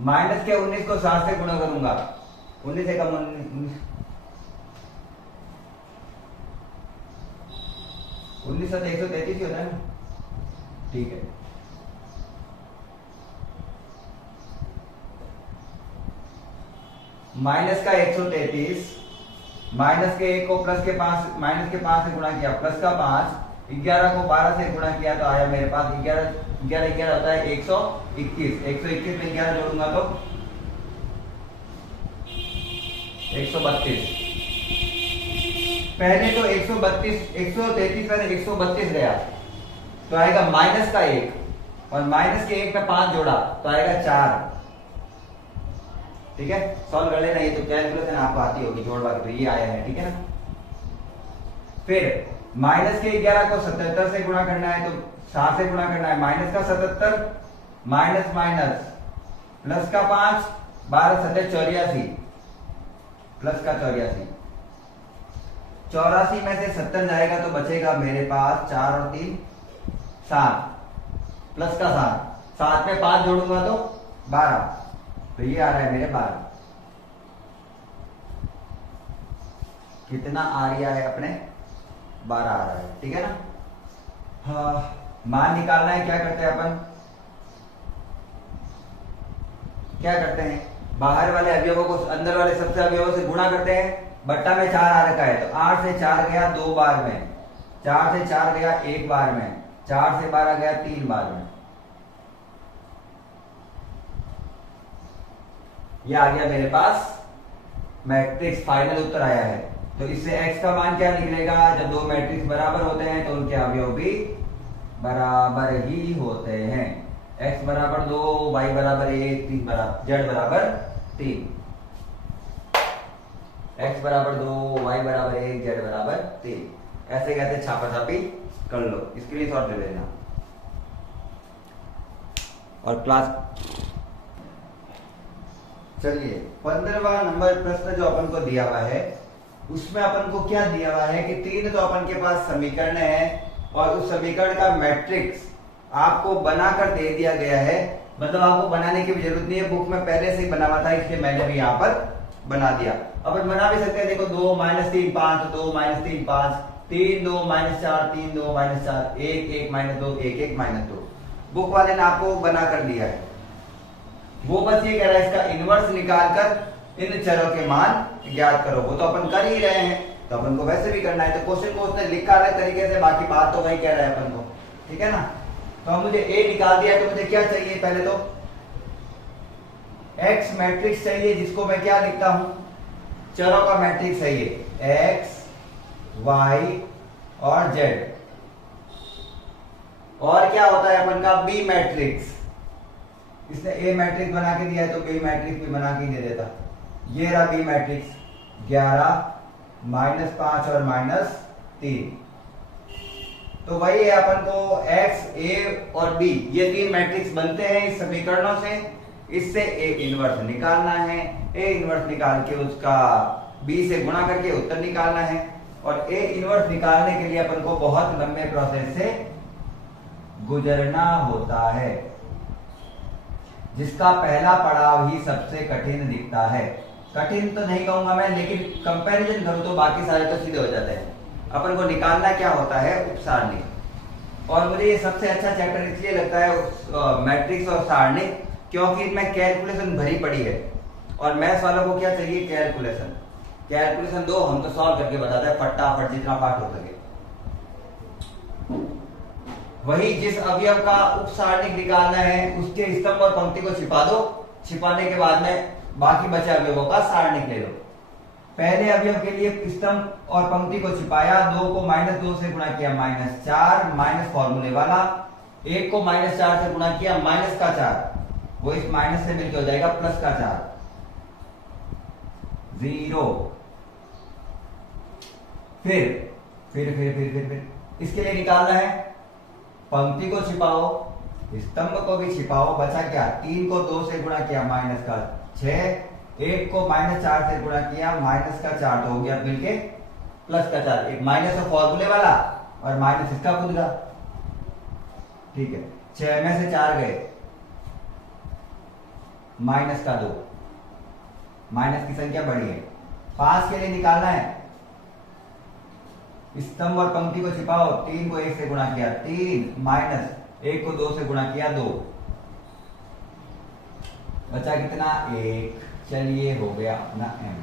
माइनस के 19 को 7 से गुणा करूंगा, 19 से कम 19 से 133 ही होता है ना, ठीक है। माइनस का 133 माइनस के 1 को प्लस के 5 माइनस के 5 से गुणा किया, प्लस का 5 11 को 12 से गुणा किया तो आया मेरे पास 11 11 11 होता है 121। 121 में 11 जोड़ूंगा तो 132। पहले तो 132 133 में 132 गया तो आएगा माइनस का 1 और माइनस के 1 पे 5 जोड़ा तो आएगा 4। ठीक है, सॉल्व कर लेना। ये तो कैलकुलेशन आपको आती होगी जोड़वा के, तो ये आया है, ठीक है ना। फिर माइनस के 11 को 77 से गुणा करना है तो 7 से गुणा करना है। माइनस का 77 माइनस माइनस प्लस का 5 12 7 84 प्लस का 84। 84 में से 70 जाएगा तो बचेगा मेरे पास 4 और 3 7 प्लस का 7। 7 में 5 जोड़ूंगा तो 12, तो ये आ रहा है मेरे 12। कितना आ रहा है अपने? 12 आ रहा है, ठीक है ना। हाँ, मान निकालना है। क्या करते हैं अपन? क्या करते हैं? बाहर वाले अवयवों को अंदर वाले सबसे अवयवों से गुणा करते हैं। बट्टा में 4 आ रखा है तो 8 से 4 गया 2 बार में, 4 से 4 गया 1 बार में, 4 से 12 गया 3 बार में। ये आ गया मेरे पास मैट्रिक्स, फाइनल उत्तर आया है। तो इससे x का मान क्या निकलेगा? जब दो मैट्रिक्स बराबर होते हैं तो उनके अवयव भी बराबर ही होते हैं। x बराबर 2, y बराबर 1, z बराबर 3। x बराबर 2, y बराबर 1, z बराबर 3। ऐसे कहते छापा छापी कर लो, स्क्रीनशॉट ले लेना। और क्लास चलिए 15वां नंबर प्रश्न जो अपन को दिया हुआ है उसमें अपन को क्या दिया हुआ है कि 3 तो अपन के पास समीकरण है और उस समीकरण का मैट्रिक्स आपको बनाकर दे दिया गया है। मतलब आपको बनाने की भी जरूरत नहीं है, बुक में पहले से ही बना हुआ था, इसलिए मैंने भी यहाँ पर बना दिया। अपन बना भी सकते हैं, देखो 2 - 3 5, 2 - 3 5, 3 2 - 4, 3 2 - 4, 1 1 - 2, 1 1 - 2। बुक वाले ने आपको बना कर दिया है। वो बस ये कह रहा है इसका इनवर्स निकालकर इन चरों के मान ज्ञात करो। वो तो अपन कर ही रहे हैं, तो अपन को वैसे भी करना है। तो क्वेश्चन को उसने लिखा है तरीके से, बाकी बात तो वही कह रहा है अपन को, ठीक है ना। तो मुझे ए निकाल दिया, तो मुझे क्या चाहिए? पहले तो एक्स मैट्रिक्स चाहिए, जिसको मैं क्या लिखता हूं? चरों का मैट्रिक्स है ये, एक्स वाई और जेड। और क्या होता है अपन का? B matrix. इसने ए मैट्रिक्स बना के दिया है तो बी मैट्रिक्स भी बना के दे देता। ये रहा बी मैट्रिक्स, 11 -5 और -3। तो वही है, अपन को x, a और b ये तीन मैट्रिक्स बनते हैं इस समीकरणों से। इससे a इनवर्स निकालना है, a इनवर्स निकाल के उसका b से गुणा करके उत्तर निकालना है। और a इनवर्स निकालने के लिए अपन को बहुत लंबे प्रोसेस से गुजरना होता है, जिसका पहला पड़ाव ही सबसे कठिन दिखता है। कठिन तो नहीं कहूंगा मैं, लेकिन कंपैरिजन करूं तो बाकी सारे तो सीधे हो जाते हैं। अपन को निकालना क्या होता है, उपसारणिक। और मुझे ये सबसे अच्छा चैप्टर इसलिए लगता है मैट्रिक्स और सारणिक, क्योंकि इनमें कैलकुलेशन भरी पड़ी है। और मैथ्स वालों को क्या चाहिए, कैलकुलेशन। कैलकुलेशन दो, हम तो सॉल्व करके बताते हैं फटाफट, जितना पाठ हो सके। वही जिस अवयव का उपसारणिक निकालना है उसके स्तंभ और पंक्ति को छिपा दो, छिपाने के बाद में बाकी बचे अवयवों का सारणिक ले लो। पहले अवयव के लिए स्तंभ और पंक्ति को छिपाया, 2 को -2 से गुणा किया -4 माइनस फॉर्मूले वाला, 1 को -4 से गुणा किया -4, वो इस माइनस से मिलकर हो जाएगा +4, 0। फिर इसके लिए निकालना है, पंक्ति को छिपाओ, स्तंभ को भी छिपाओ, बचा क्या, 3 को 2 से गुणा किया -6, 1 को -4 से गुणा किया -4, तो हो गया मिलके +4। एक माइनस है फॉर्मूले वाला और माइनस इसका खुद का, ठीक है। 6 में से 4 गए, -2, माइनस की संख्या बड़ी है। 5 के लिए निकालना है, स्तंभ और पंक्ति को छिपाओ, 3 को 1 से गुणा किया 3 माइनस 1 को 2 से गुणा किया 2, बचा कितना 1। चलिए हो गया अपना m।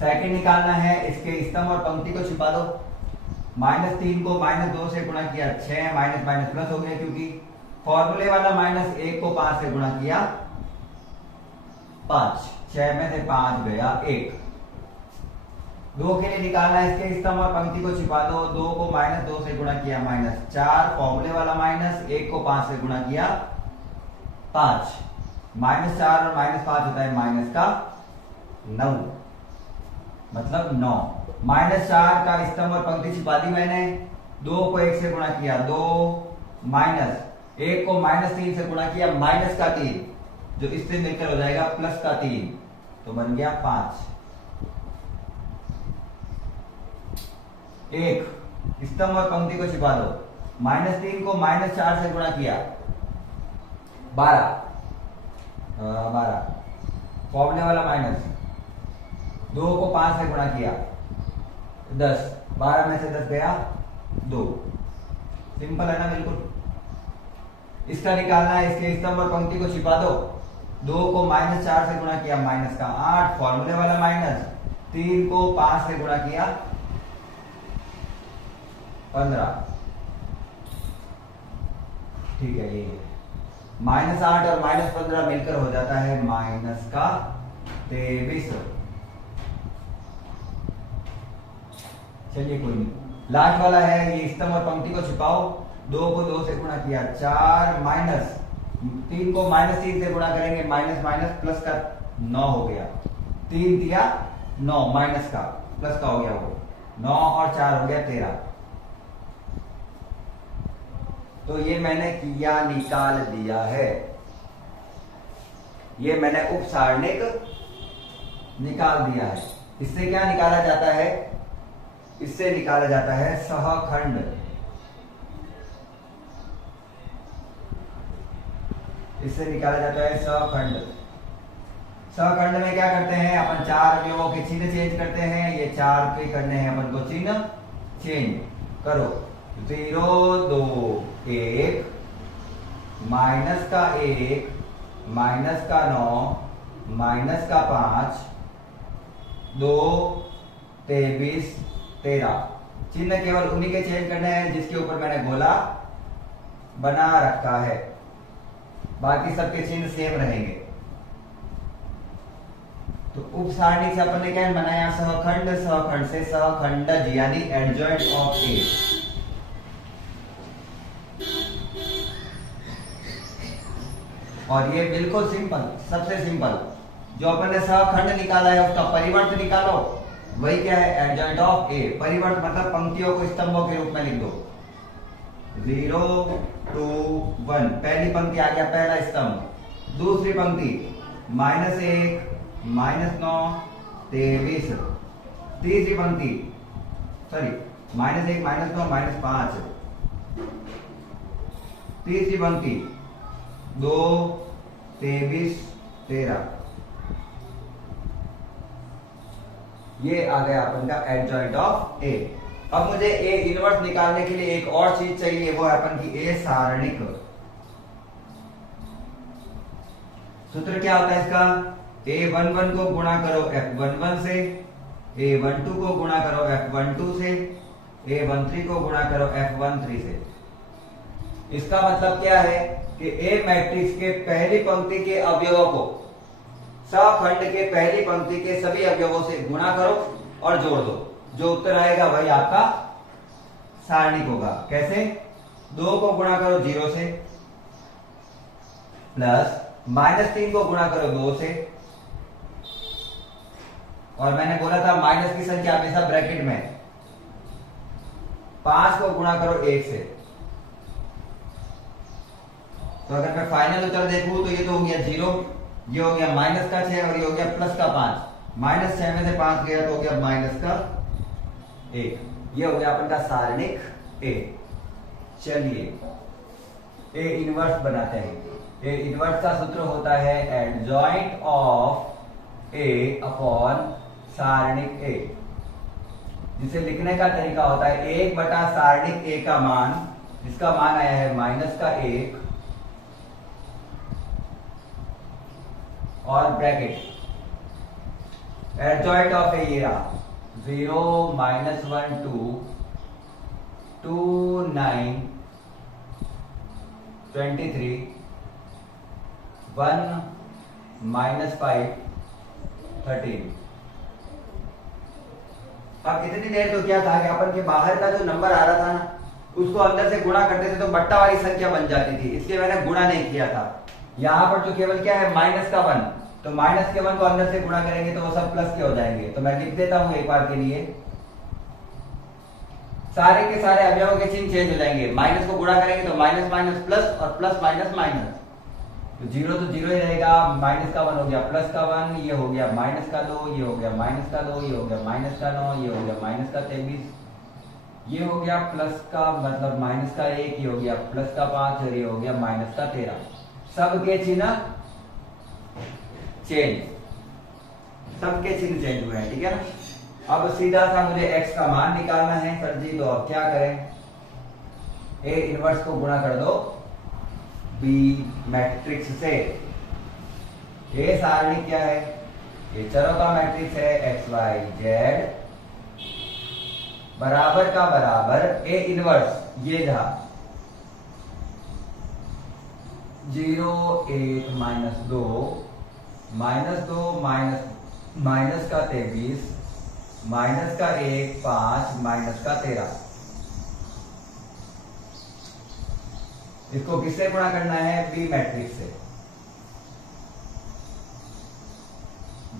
सेकंड निकालना है, इसके स्तंभ और पंक्ति को छिपा दो, -3 को -2 से गुणा किया 6 माइनस माइनस प्लस हो गया, क्योंकि फॉर्मूले वाला -1 को 5 से गुणा किया 5, 6 में से 5 गया 1। 2 के लिए निकालना है, इसके स्तंभ और पंक्ति को छिपा दो, 2 को -2 से गुणा किया -4, फॉर्मूले वाला -1 को 5 से गुणा किया 5, -4 और -5 होता है -9, मतलब 9। -4 का स्तंभ और पंक्ति छिपा दी मैंने, 2 को 1 से गुणा किया 2, माइनस 1 को -3 से गुणा किया -3, जो इससे मिलकर हो जाएगा +3, तो बन गया 5। 1 स्तंभ और पंक्ति को छिपा दो, -3 को -4 से गुणा किया 12, फॉर्मूले वाला माइनस, 2 को 5 से गुणा किया 10, 12 में से 10 गया 2। सिंपल है ना, बिल्कुल। इसका निकालना है, इसके स्तंभ और पंक्ति को छिपा दो, 2 को -4 से गुणा किया -8, फॉर्मूले वाला माइनस, 3 को 5 से गुणा किया 15, ठीक है। ये -8 और -15 मिलकर हो जाता है -23। चलिए कोई नहीं, लास्ट वाला है, ये स्तंभ और पंक्ति को छिपाओ, 2 को 2 से गुणा किया 4 माइनस 3 को -3 से गुणा करेंगे माइनस माइनस प्लस का 9 हो गया, 3 दिया 9 माइनस का प्लस का हो गया, वो 9 और 4 हो गया 13। तो ये मैंने किया, निकाल दिया है, ये मैंने उपसारणिक निकाल दिया है। इससे क्या निकाला जाता है, इससे निकाला जाता है सहखंड। इससे निकाला जाता है सहखंड। सहखंड में क्या करते हैं अपन, 4 अवयवों के चिन्ह चेंज करते हैं। ये 4 के करने हैं अपन को चिन्ह चेंज, करो 0 2 1 माइनस का 1 माइनस का 9 माइनस का 5 2 23 13। चिन्ह केवल उन्हीं के चेंज करने हैं जिसके ऊपर मैंने गोला बना रखा है, बाकी सबके चिन्ह सेम रहेंगे। तो उपसारणिक से अपन ने क्या बनाया, सहखंड, सहखंड से सहखंडज यानी एडजॉइंट ऑफ ए। और ये बिल्कुल सिंपल, सबसे सिंपल जो अपन ने सहखंड निकाला है उसका परिवर्त निकालो, वही क्या है, एडजॉइंट ऑफ ए। परिवर्त मतलब पंक्तियों को स्तंभों के रूप में लिख दो। 0 2 1, पहली पंक्ति आ गया पहला स्तंभ। दूसरी पंक्ति -1 -9 23। तीसरी पंक्ति -1 -9 -5। तीसरी पंक्ति 2 23 13। ये आ गया अपन का एडजॉइंट ऑफ ए। अब मुझे ए इनवर्स निकालने के लिए एक और चीज चाहिए, वो है अपन की ए सारणिक। सूत्र क्या होता है इसका, A11 को गुणा करो F11 से, A12 को गुणा करो F12 से, A13 को गुणा करो F13 से। इसका मतलब क्या है कि ए मैट्रिक्स के पहली पंक्ति के अवयवों को सखंड के पहली पंक्ति के सभी अवयवों से गुणा करो और जोड़ दो। जो उत्तर आएगा वही आपका सारणिक होगा। कैसे, 2 को गुणा करो 0 से, प्लस -3 को गुणा करो 2 से, और मैंने बोला था माइनस की संख्या हमेशा ब्रैकेट में। 5 को गुणा करो 1 से। तो अगर मैं फाइनल उत्तर देखूं तो ये तो हो गया 0, ये हो गया माइनस का 6 और ये हो गया प्लस का 5। -6 में से 5 गया तो हो गया माइनस का 1। ये हो गया अपन का सारणिक ए। चलिए ए इनवर्स बनाते हैं। ए इनवर्स का सूत्र होता है एडजॉइंट ऑफ ए अपॉन सारणिक ए, जिसे लिखने का तरीका होता है 1 बटा सारणिक ए का मान, जिसका मान आया है -1 और ब्रैकेट एडजॉइंट ऑफ ए ये रहा 0 -1 2 2 9 23 1 -5 13। अब इतनी देर तो क्या था कि अपन के बाहर का जो नंबर आ रहा था ना, उसको अंदर से गुणा करते थे तो बट्टा वाली संख्या बन जाती थी, इसलिए मैंने गुणा नहीं किया था। यहां पर तो केवल क्या है, माइनस का 1, तो माइनस के 1 को अंदर से गुणा करेंगे तो वो सब प्लस के हो जाएंगे। तो मैं लिख देता हूं एक बार के लिए, सारे के सारे अवयवों के चिन्ह चेंज हो जाएंगे। माइनस को गुणा करेंगे तो माइनस माइनस प्लस और प्लस माइनस माइनस, तो 0 तो 0 ही रहेगा। माइनस का 1 हो गया प्लस का 1, ये हो गया माइनस का 2, ये हो गया माइनस का 2, ये हो गया माइनस का 9, ये हो गया माइनस का 23, ये हो गया प्लस का मतलब माइनस का 1, ये हो गया प्लस का 5 और ये हो गया माइनस का 13। सबके चिन्ह चेंज, सबके चिन्ह चेंज हुए हैं, ठीक है ना। अब सीधा सा मुझे x का मान निकालना है सर जी, तो अब क्या करें, ए इनवर्स को गुणा कर दो बी मैट्रिक्स से। ए सारणी क्या है, ये चरों का मैट्रिक्स है एक्स वाई जेड बराबर का बराबर ए इनवर्स ये था 0 1 -2 -2 माइनस का 23 माइनस का 1 5 माइनस का 13। इसको किससे गुणा करना है, बी मैट्रिक्स से।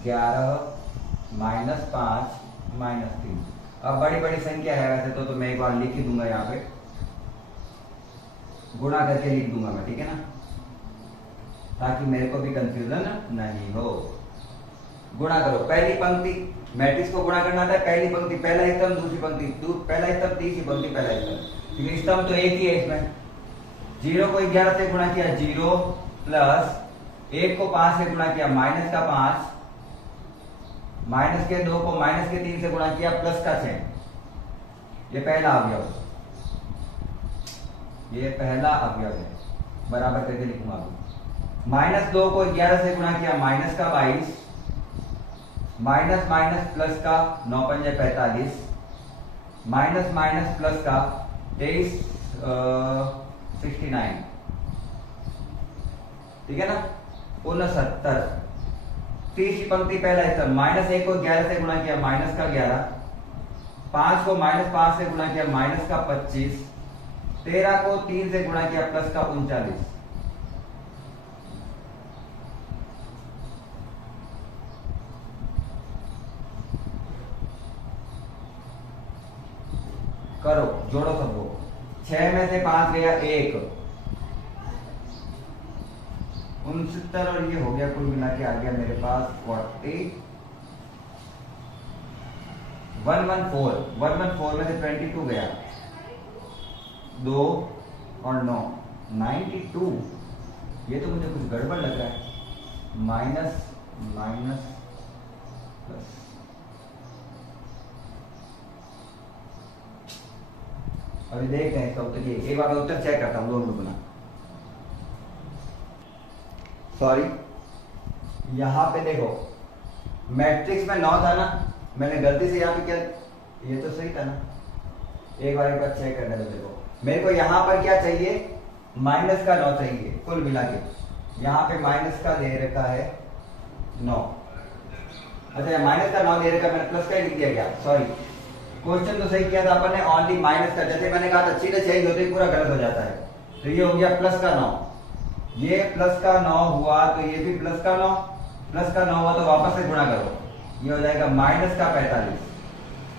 11 -5 -3। अब बड़ी बड़ी संख्या है वैसे तो मैं एक बार लिख ही दूंगा, यहाँ पे गुणा करके लिख दूंगा मैं, ठीक है ना, ताकि मेरे को भी कंफ्यूजन नहीं हो। गुणा करो, पहली पंक्ति मैट्रिक्स को गुणा करना था, पहली पंक्ति पहला स्तंभ, दूसरी पंक्ति पहला स्तंभ, तीसरी पंक्ति पहला स्तंभ, क्योंकि स्तंभ तो एक ही है इसमें। 0 को 11 से गुणा किया 0 प्लस 1 को 5 से गुणा किया माइनस का 5, माइनस के 2 को माइनस के 3 से गुणा किया प्लस का 6। ये पहला अवयव, ये पहला अवयव है, बराबर करके लिखूंगा अभी। -2 को 11 से गुणा किया माइनस का 22, माइनस माइनस प्लस का 9 पंजे 45, माइनस माइनस प्लस का 23 69, ठीक है ना, 69। तीसरी पंक्ति पहला स्तंभ, -1 को 11 से गुणा किया माइनस का 11, 5 को -5 से गुणा किया माइनस का 25, 13 को 3 से गुणा किया प्लस का 39। करो, जोड़ो सबको। 6 में से 5 गया 1, 69 और ये हो गया कुल मिला के आ गया मेरे पास 40, 114 में से 22 गया 2 और 9, 92। ये तो मुझे कुछ गड़बड़ लग रहा है। माइनस माइनस प्लस, अभी देखते हैं इसका उत्तर। ये एक बार मैं उत्तर चेक करता हूँ, दोनों रुकना। सॉरी, यहां पे देखो मैट्रिक्स में 9 था ना, मैंने गलती से यहाँ पे क्या, ये तो सही था ना। एक बार चेक करने दो। देखो मेरे को यहाँ पर क्या चाहिए, माइनस का 9 चाहिए कुल मिला के। यहाँ पे माइनस का दे रखा है 9। अच्छा, माइनस का 9 दे रखा है, मैंने प्लस का ही लिख दिया क्या? सॉरी, क्वेश्चन तो सही किया था अपन ने, ओनली माइनस का। जैसे मैंने कहा था चीजें चेंज होते ही पूरा गलत हो जाता है। तो ये हो गया प्लस का 9, ये प्लस का 9 हुआ, तो ये भी प्लस का 9, प्लस का 9 हुआ तो वापस से गुणा करो, ये हो जाएगा माइनस का 45।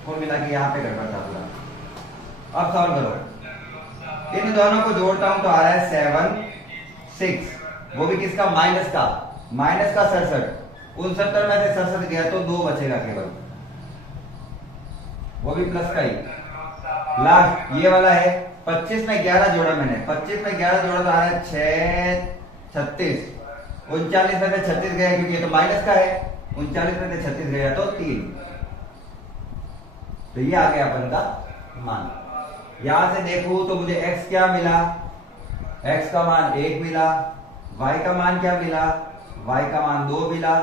कुल मिला के यहाँ पे गड़बड़ था पूरा। अब सॉल्व करो, इन दोनों को जोड़ता हूं तो आ रहा है 7 6, वो भी किसका? माइनस का। माइनस का 67, 69 में से 67 गया तो 2 बचेगा केवल, वो भी प्लस का ही। लास्ट ये वाला है 25 में 11 जोड़ा मैंने, 25 में 11 जोड़ा तो आ रहा है 6 36, 39 में से 36 गया क्योंकि ये तो माइनस का है, 39 में से 36 गया तो 3। तो ये आ गया अपन का मान। यहां से देखूं तो मुझे x क्या मिला, x का मान 1 मिला, y का मान क्या मिला, y का मान 2 मिला।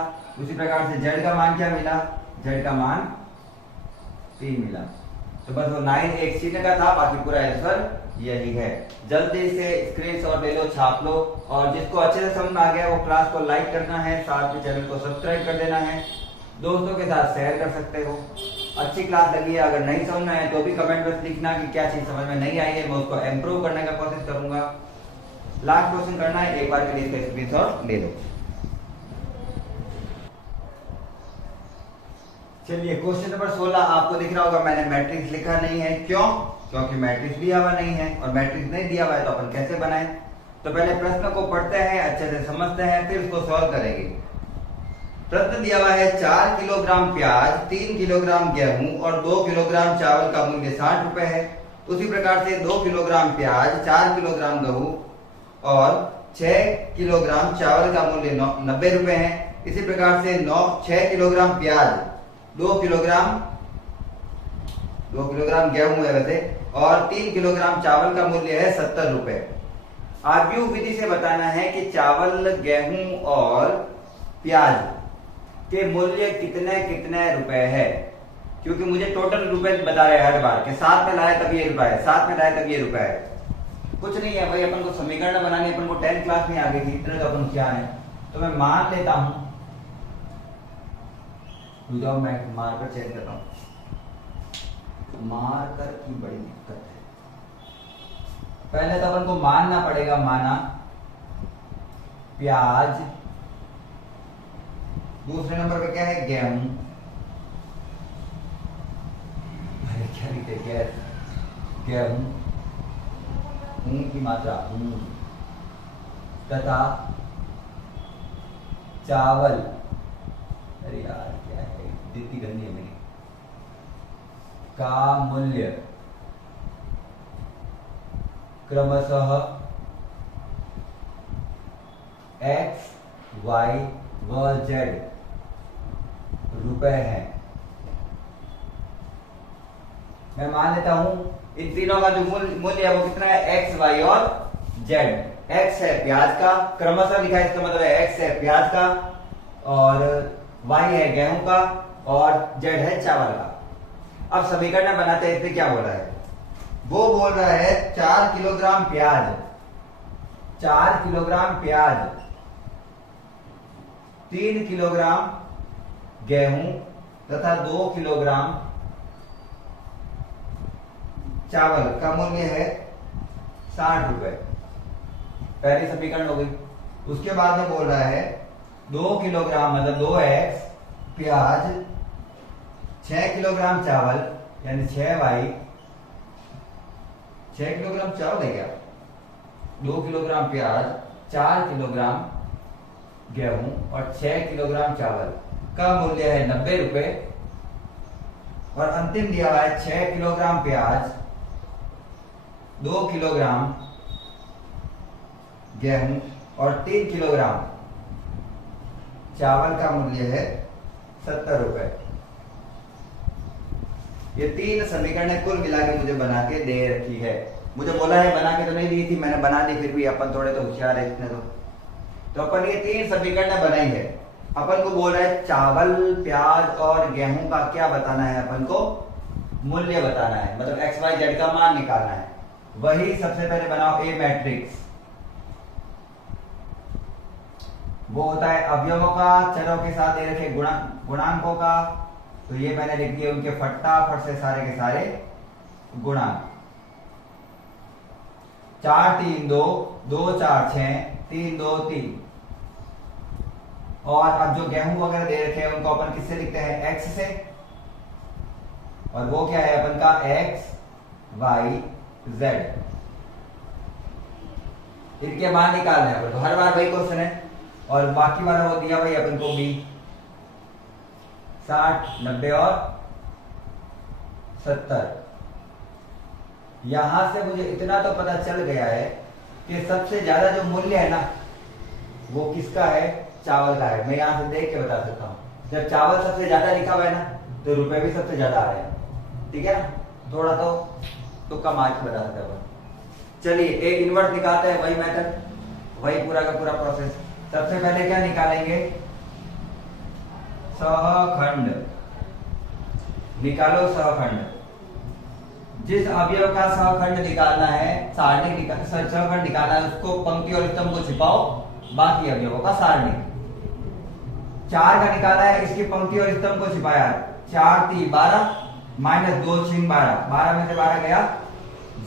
उसी प्रकार से z का मान क्या मिला, z का मान 3 मिला। तो बस वो 9 एक चिन्ह का था, बाकी पूरा आंसर यही है। जल्दी से स्क्रीनशॉट ले लो, छाप लो, और जिसको अच्छे से समझ आ गया वो क्लास को लाइक करना है, साथ में चैनल को सब्सक्राइब कर देना है, दोस्तों के साथ शेयर कर सकते हो। अच्छी क्लास लगी है, अगर नहीं समझना है तो भी कमेंट में लिखना कि क्या चीज समझ में नहीं आई है, मैं उसको इम्प्रूव करने का कोशिश करूंगा। लास्ट क्वेश्चन करना है, एक बार के लिए इसका स्क्रीनशॉट ले लो। चलिए क्वेश्चन नंबर 16 आपको दिख रहा होगा, मैंने मैट्रिक्स लिखा नहीं है। क्यों? क्योंकि मैट्रिक्स दिया हुआ नहीं है, और मैट्रिक्स नहीं दिया हुआ है तो अपन कैसे बनाएं। तो पहले प्रश्न को पढ़ते हैं, अच्छे से समझते हैं, फिर उसको सॉल्व करेंगे। प्रश्न दिया हुआ है 4 किलोग्राम प्याज, 3 किलोग्राम गेहूं और 2 किलोग्राम चावल का मूल्य 60 रुपए है। उसी प्रकार से 2 किलोग्राम प्याज, 4 किलोग्राम गेहूं और 6 किलोग्राम चावल का मूल्य 90 रुपए है। इसी प्रकार से 6 किलोग्राम प्याज, 2 किलोग्राम गेहूं है वैसे, और 3 किलोग्राम चावल का मूल्य है 70 रुपए। आर्ग्यू विधि से बताना है कि चावल, गेहूं और प्याज के मूल्य कितने कितने रुपए है, क्योंकि मुझे टोटल रुपए बता रहे हैं हर बार के, साथ में लाए तब ये रुपए है, साथ में लाए तब ये रुपए है। कुछ नहीं है भाई, अपन को समीकरण बनाने, अपन को 10th क्लास में आ गई थी, इतने तो अपन क्या है। तो मैं मान लेता हूं, मैं मार्कर चेक करता हूं, मार्कर की बड़ी दिक्कत है। पहले तो अपन को मानना पड़ेगा, माना प्याज, दूसरे नंबर पे क्या है गेहूं, क्या लिखे गेहूं, की मात्रा तथा चावल, अरे यार क्या है, जितनी गंदी है मेरी, का मूल्य क्रमशः x, y व z रुपए है। मैं मान लेता हूं इन तीनों का जो मूल्य है वो कितना है, x, y और z। x है प्याज का, क्रमशः लिखा है, इसका मतलब है x है प्याज का, और y है गेहूं का, और z है चावल का। अब समीकरण बनाते हैं, इसमें क्या बोल रहा है, वो बोल रहा है 4 किलोग्राम प्याज, 4 किलोग्राम प्याज, 3 किलोग्राम गेहूं तथा 2 किलोग्राम चावल का मूल्य है 60 रुपए। पहली समीकरण हो गई। उसके बाद में बोल रहा है 2 किलोग्राम मतलब 2x प्याज, 6 किलोग्राम चावल यानी 6y 6 किलोग्राम चावल है क्या? 2 किलोग्राम प्याज, 4 किलोग्राम गेहूं और 6 किलोग्राम चावल का मूल्य है 90 रुपए। और अंतिम दिया हुआ है 6 किलोग्राम प्याज, 2 किलोग्राम गेहूं और 3 किलोग्राम चावल का मूल्य है 70 रुपए। ये 3 समीकरण कुल मिला के मुझे बना के दे रखी है। मुझे बोला है, बना के तो नहीं दी थी, मैंने बना दी, फिर भी अपन थोड़े तो होशियार है इतने तो अपन ये 3 समीकरण बनाई है। अपन को बोल रहा है चावल, प्याज और गेहूं का क्या बताना है, अपन को मूल्य बताना है, मतलब एक्स वाई जेड का मान निकालना है। वही सबसे पहले बनाओ ए मैट्रिक्स। वो होता है अवयवों का चरों के साथ दे रखे गुणांकों का। तो ये मैंने लिख दिए उनके फटाफट से सारे के सारे गुणांक। 4 3 2, 2 4 6, 3 2 3। और अब जो गेहूं वगैरह दे रखे हैं उनको अपन किससे लिखते हैं? एक्स से। और वो क्या है अपन का? X Y Z. इनके मान निकालने हैं अपन को, हर बार वही क्वेश्चन है। और बाकी वाला वो दिया भाई अपन को भी 60 90 और 70। यहां से मुझे इतना तो पता चल गया है कि सबसे ज्यादा जो मूल्य है ना वो किसका है? चावल का है। मैं यहां से देख के बता सकता हूं। जब चावल सबसे ज्यादा लिखा हुआ है ना तो रुपए भी सबसे ज्यादा आ रहे हैं। ठीक है ना? थोड़ा तो कम आज बता सकते हैं। चलिए एक इन्वर्स निकालते हैं, वही मेथड, वही पूरा का पूरा प्रोसेस। सबसे पहले क्या निकालेंगे? सहखंड। निकालो सहखंड। जिस अवयव का सहखंड निकालना है, सहखंड निकालना है, उसको पंक्ति और स्तंभ को छिपाओ, बाकी अवयवों का सारणी। 4 का निकाला है, इसकी पंक्ति और स्तंभ को छिपाया। 4 3 12 माइनस 2 6 12, 12 में से 12 गया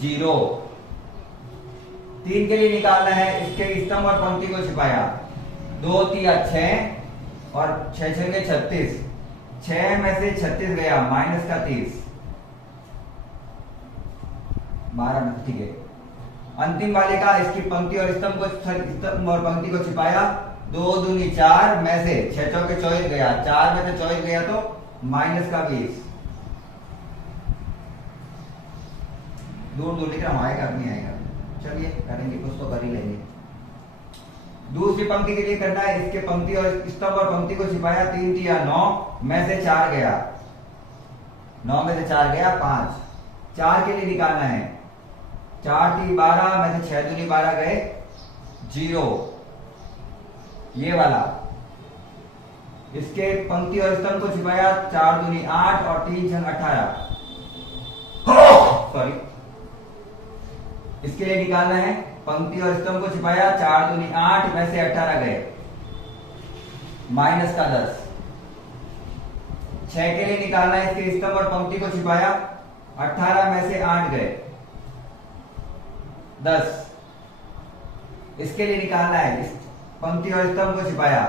0। 3 के लिए निकालना है, इसके स्तंभ और पंक्ति को छिपाया। 2 3 6 और 6 6 के 36, 6 में से 36 गया माइनस का 30, 12 में। ठीक है। अंतिम वाले का इसकी पंक्ति और स्तंभ और पंक्ति को छिपाया। 2 दूनी 4 में से 6 चौके 24 गया, 4 में से 24 गया तो माइनस का 20। दूर दूर लिख रहा हूं, आएगा नहीं आएगा? चलिए करेंगे, कुछ तो कर ही लेंगे। दूसरी पंक्ति के लिए करना है, इसके पंक्ति और स्तंभ और पंक्ति को छिपाया। 3 3 9 में से 4 गया, 9 में से 4 गया 5। 4 के लिए निकालना है। 4 3 12 में से 6 दूनी 12 गए 0। ये वाला इसके पंक्ति और स्तंभ को छिपाया। 4 दूनी 8 और 3 6 18। सॉरी, इसके लिए निकालना है, पंक्ति और स्तंभ को छिपाया। 4 दूनी 8 में से 18 गए माइनस का 10। 6 के लिए निकालना है, इसके स्तंभ और पंक्ति को छिपाया। 18 में से 8 गए 10। इसके लिए निकालना है, इस पंक्ति और स्तंभ को छिपाया।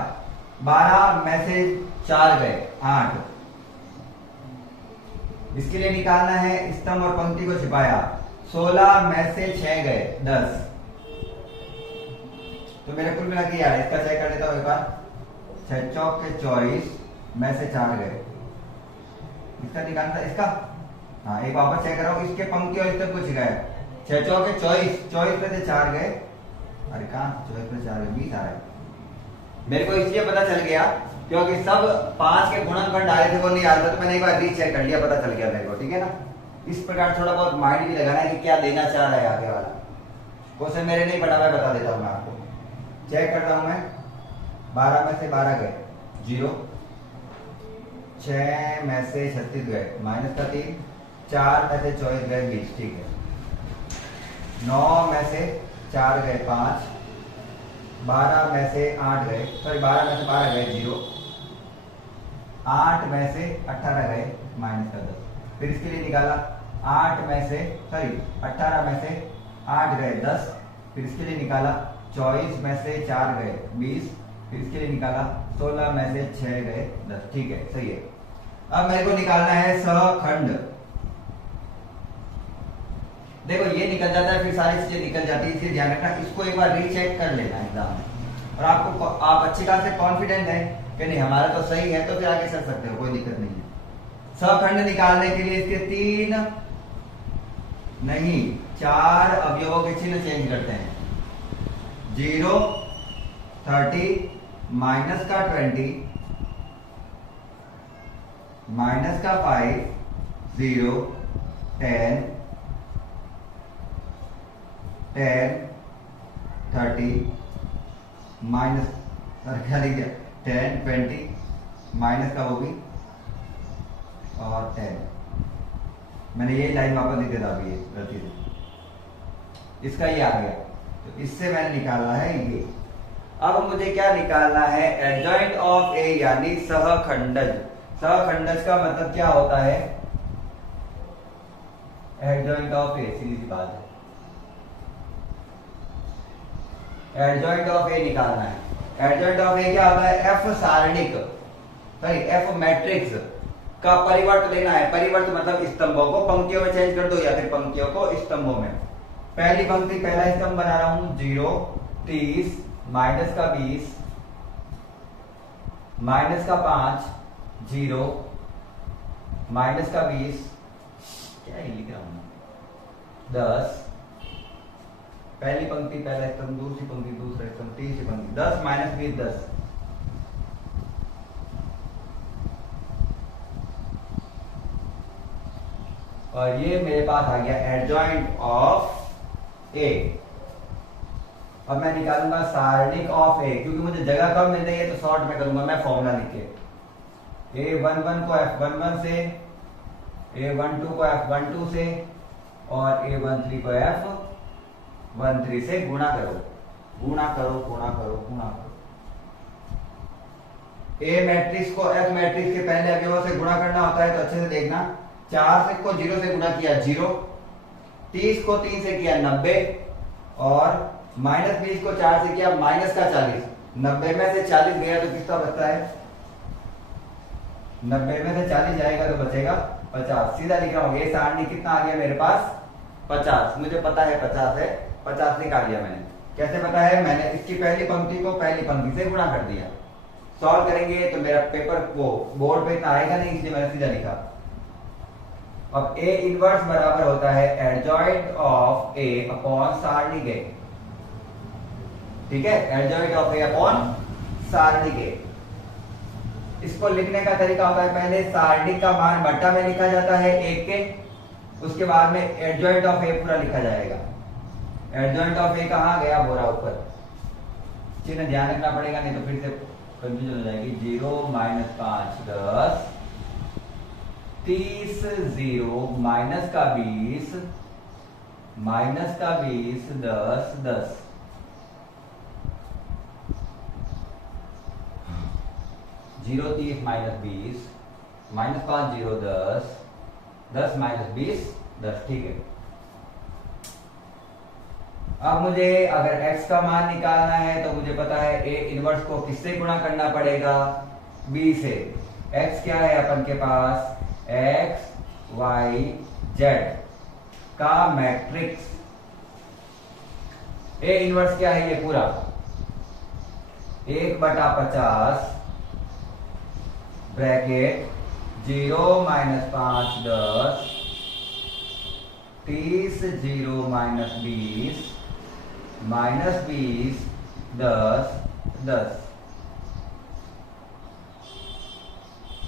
12 में से 4 गए 8। इसके लिए निकालना है, स्तंभ और पंक्ति को छिपाया। 16 में से 6 गए 10। तो मेरे कुल मिला के यार इसका चेक कर लेता हूं एक बार। 6 चौक के 24 में से 4 गए, इसका निकालना था इसका। हाँ, एक वापस चेक कराओ, इसके पंक्ति और स्तंभ को छिपाया। 6 चौक के 24, 24 में से 4 गए। अरे कहां 24 में से 4 गए? 20 आ रहा है। मेरे को इसलिए पता चल गया क्योंकि सब 5 के गुणनखंड डाले थे, वो नहीं आ रहा था, तो मैंने एक बार रीचेक कर लिया, पता चल गया मेरे को। ठीक है ना? इस प्रकार थोड़ा बहुत माइंड भी लगाना है कि क्या देना चाह रहा है आगे वाला। क्वेश्चन मेरे नहीं पढ़ा हुआ, बता देता हूं मैं आपको। चेक करता हूं मैं। 12 में से 12 गए 0, 6 में से 36 गए माइनस का 3, 4 में से 24 गए 20। ठीक है। 9 में से 4 गए 5, 12 में से 8 गए, सॉरी 12 में से 12 गए 0, 8 में से 18 गए माइनस का 10। फिर इसके लिए निकाला 8 में से 18 में से 8 गए 10। फिर इसके लिए निकाला 24 में से 4 गए 20। फिर इसके लिए निकाला 16 में से 6 गए 10। ठीक है, सही है। अब मेरे को निकालना है सहखंड। देखो ये निकल जाता है, फिर सारी चीजें निकल जाती है, इसलिए ध्यान रखना, इसको एक बार रीचेक कर लेना एग्जाम में। और आपको आप अच्छी खास से कॉन्फिडेंट है कि नहीं हमारा तो सही है, तो फिर आगे चल सकते हो, कोई दिक्कत नहीं है। सखंड निकालने के लिए इसके 3 नहीं 4 अवयवों के चिन्ह चेंज करते हैं। 0, 30, माइनस का 20, माइनस का 5, 0, 10, 10, 30, माइनस क्या लिख दिया 10, 20, माइनस का वो भी और 10। मैंने ये लाइन वापस लिख देता अभी गलती से, इसका ये आ गया, तो इससे मैंने निकालना है ये। अब मुझे क्या निकालना है, एडजॉइंट ऑफ ए यानी सहखंडज। सहखंडज का मतलब क्या होता है, एडजॉइंट ऑफ ए, सीधी सी बात है, एडजॉइंट ऑफ ए निकालना है। एडजॉइंट ऑफ ए क्या होता है, एफ सारणिक सॉरी एफ मैट्रिक्स का परिवर्त लेना है। परिवर्त मतलब स्तंभों को पंक्तियों में चेंज कर दो या फिर पंक्तियों को स्तंभों में। पहली पंक्ति पहला स्तंभ बना रहा हूं 0, 30, माइनस का 20, माइनस का 5, 0, माइनस का 20, क्या ही लिख रहा हूं 10, पहली पंक्ति पहला स्तंभ, दूसरी पंक्ति दूसरा स्तंभ, तीसरी पंक्ति 10 माइनस 20 10। और ये मेरे पास आ गया एडजॉइंट ऑफ ए। अब मैं निकालूंगा सारणिक ऑफ ए, क्योंकि मुझे जगह कम मिल रही है तो शॉर्ट में करूंगा मैं फॉर्मूला लिख के। A11 को F11 से, A12 को F12 से और A13 को F13 से गुणा करो, गुणा करो, गुणा करो, गुणा करो। ए मैट्रिक्स को एफ मैट्रिक्स के पहले अवयवों से गुणा करना होता है, तो अच्छे से देखना। 4 को 0 से गुणा किया 0, 30 को 3 से किया 90 और माइनस 20 को 4 से किया माइनस का 40। 90 में से 40 गया तो कितना बचता है, 90 में से 40 जाएगा तो बचेगा 50। सीधा लिख रहा हूं, ये सारणी कितना आ गया मेरे पास 50। मुझे पता है 50 है, 50 निकाल लिया मैंने। कैसे पता है, मैंने इसकी पहली पंक्ति को पहली पंक्ति से गुणा कर दिया। सॉल्व करेंगे तो मेरा पेपर वो बोर्ड पे इतना आएगा नहीं, इसलिए मैंने सीधा लिखा। अब ए इनवर्स बराबर होता है एडजॉइंट ऑफ ए अपॉन सारणिक ए। ठीक है, एडजॉइंट ऑफ ए अपॉन सारणिक ए। इसको लिखने का तरीका होता है, पहले सारणिक का मान बट्टा में लिखा जाता है 1 के, उसके बाद में एडजॉइंट ऑफ ए पूरा लिखा जाएगा। एडजॉइंट ऑफ ए कहां गया, बोरा ऊपर, चिन्ह ध्यान रखना पड़ेगा नहीं तो फिर से कंफ्यूजन हो जाएगी। 0 माइनस 5 10, 30 0 माइनस का 20, माइनस का 20 10 10। 0 30 माइनस 20 माइनस 5 0 10, 10 माइनस 20 10। ठीक है, अब मुझे अगर x का मान निकालना है तो मुझे पता है a इनवर्स को किससे गुणा करना पड़ेगा, b से। x क्या है अपन के पास, x y z का मैट्रिक्स। a इनवर्स क्या है, ये पूरा 1/50 ब्रैकेट 0 माइनस 5 10, 30 0 माइनस 20 माइनस 20 10 10।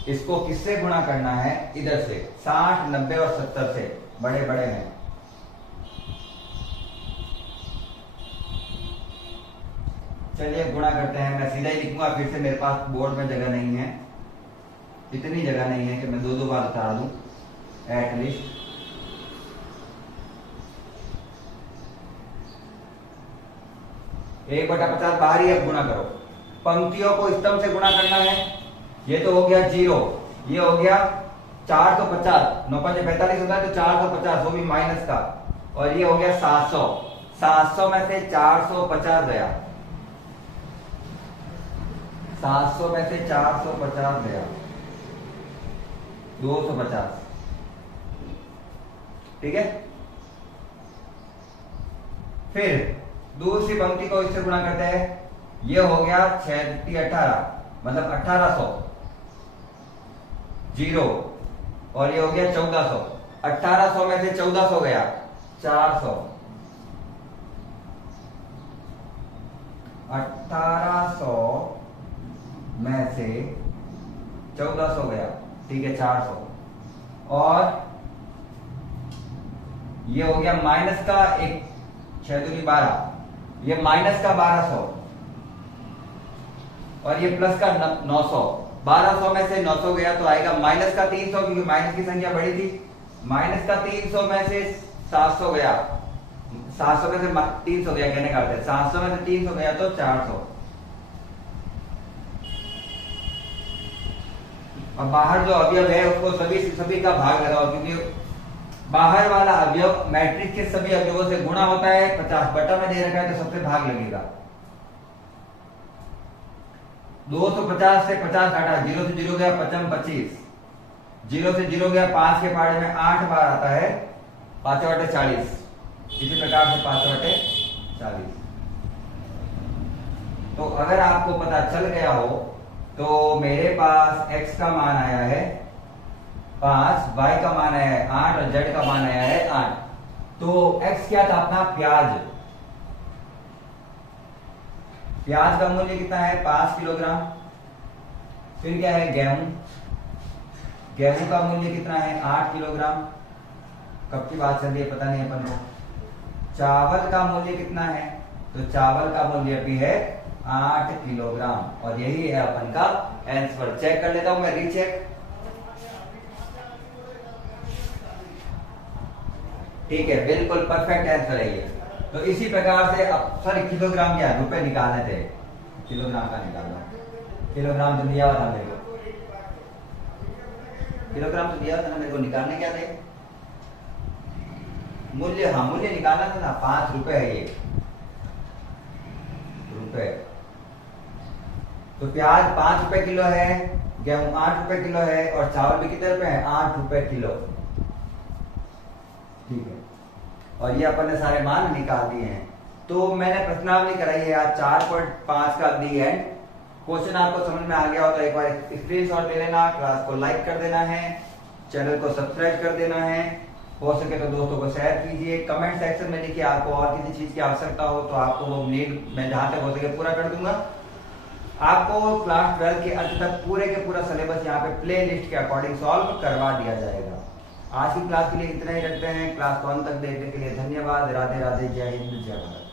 इसको किससे गुणा करना है, इधर से 60 90 और 70 से, बड़े बड़े हैं। चलिए गुणा करते हैं, मैं सीधा ही लिखूंगा, फिर से मेरे पास बोर्ड में जगह नहीं है, इतनी जगह नहीं है कि मैं 2 बार उतार दूं एटलीस्ट। 1/50 बाहर ही, अब गुणा करो। पंक्तियों को स्तंभ से गुणा करना है। ये तो हो गया 0, ये हो गया 450, 9 5 45 होता है तो 450, वो भी माइनस का, और ये हो गया 700। 700 में से 450 गया, 700 में से 450 गया 250। ठीक है, फिर दूसरी पंक्ति को इससे गुणा करते हैं, ये हो गया 6 18 मतलब 1800 जीरो, और ये हो गया 1400। 1800 में से 1400 गया 400, 1800 में से 1400 गया, ठीक है 400, और ये हो गया माइनस का एक 6 दूनी 12, ये माइनस का 1200 और ये प्लस का 900। 1200 में से 900 गया तो आएगा माइनस का 300, क्योंकि माइनस की संख्या बड़ी थी। माइनस का 300 में से 700 गया, 700 में से 300 गया, कहने का अर्थ है 700 में से 300 गया तो 400। अब बाहर जो अवयव है उसको सभी का भाग लगाओ, क्योंकि बाहर वाला अवयव मैट्रिक्स के सभी अवयवों से गुणा होता है। 50 बटा में दे रखा है तो सबसे भाग लगेगा। 250 से 50 घटा, 0 से 0 गया 55 25, 0 से 0 गया 5 के पाड़े में 8 बार आता है 5 बटे 40, इसी प्रकार से 5 बटे 40। तो अगर आपको पता चल गया हो तो मेरे पास x का मान आया है 5, y का मान आया है 8 और z का मान आया है 8। तो x क्या था अपना प्याज, प्याज का मूल्य कितना है 5 किलोग्राम। फिर क्या है गेहूं, गेहूं का मूल्य कितना है 8 किलोग्राम। कब की बात चल रही है पता नहीं अपन को। चावल का मूल्य कितना है, तो चावल का मूल्य भी है 8 किलोग्राम, और यही है अपन का आंसर। चेक कर लेता हूं मैं, रीचेक। ठीक है, बिल्कुल परफेक्ट आंसर है ये। तो इसी प्रकार से अब सॉरी किलोग्राम क्या रुपए निकालने थे, किलोग्राम का निकालना, किलोग्राम तो दिया हुआ था मेरे को, किलोग्राम तो दिया था ना मेरे को, निकालने क्या थे मूल्य, हाँ मूल्य निकालना था ना। 5 रुपए है ये रुपए। तो प्याज 5 रुपए किलो है, गेहूं 8 रुपए किलो है, और चावल भी कितने रुपए है 8 रुपए किलो। ठीक है, और ये अपन ने सारे मान निकाल दिए हैं। तो मैंने प्रश्नावली कराई है आज 4.5 का दी एंड। क्वेश्चन आपको समझ में आ गया हो तो एक बार स्क्रीनशॉट ले लेना, क्लास को लाइक कर देना है, चैनल को सब्सक्राइब कर देना है, हो सके तो दोस्तों को शेयर कीजिए। कमेंट सेक्शन में लिखिए आपको और किसी चीज की आवश्यकता हो तो आपको वो नीड मैं जहां तक हो सके पूरा कर दूंगा। आपको क्लास 12 के अंत तक पूरे के पूरा सिलेबस यहाँ पे प्ले लिस्ट के अकॉर्डिंग सॉल्व करवा दिया जाएगा। आज की क्लास के लिए इतना ही रखते हैं। क्लास को अंत तक देखने के लिए धन्यवाद। राधे राधे, जय हिंद, जय भारत।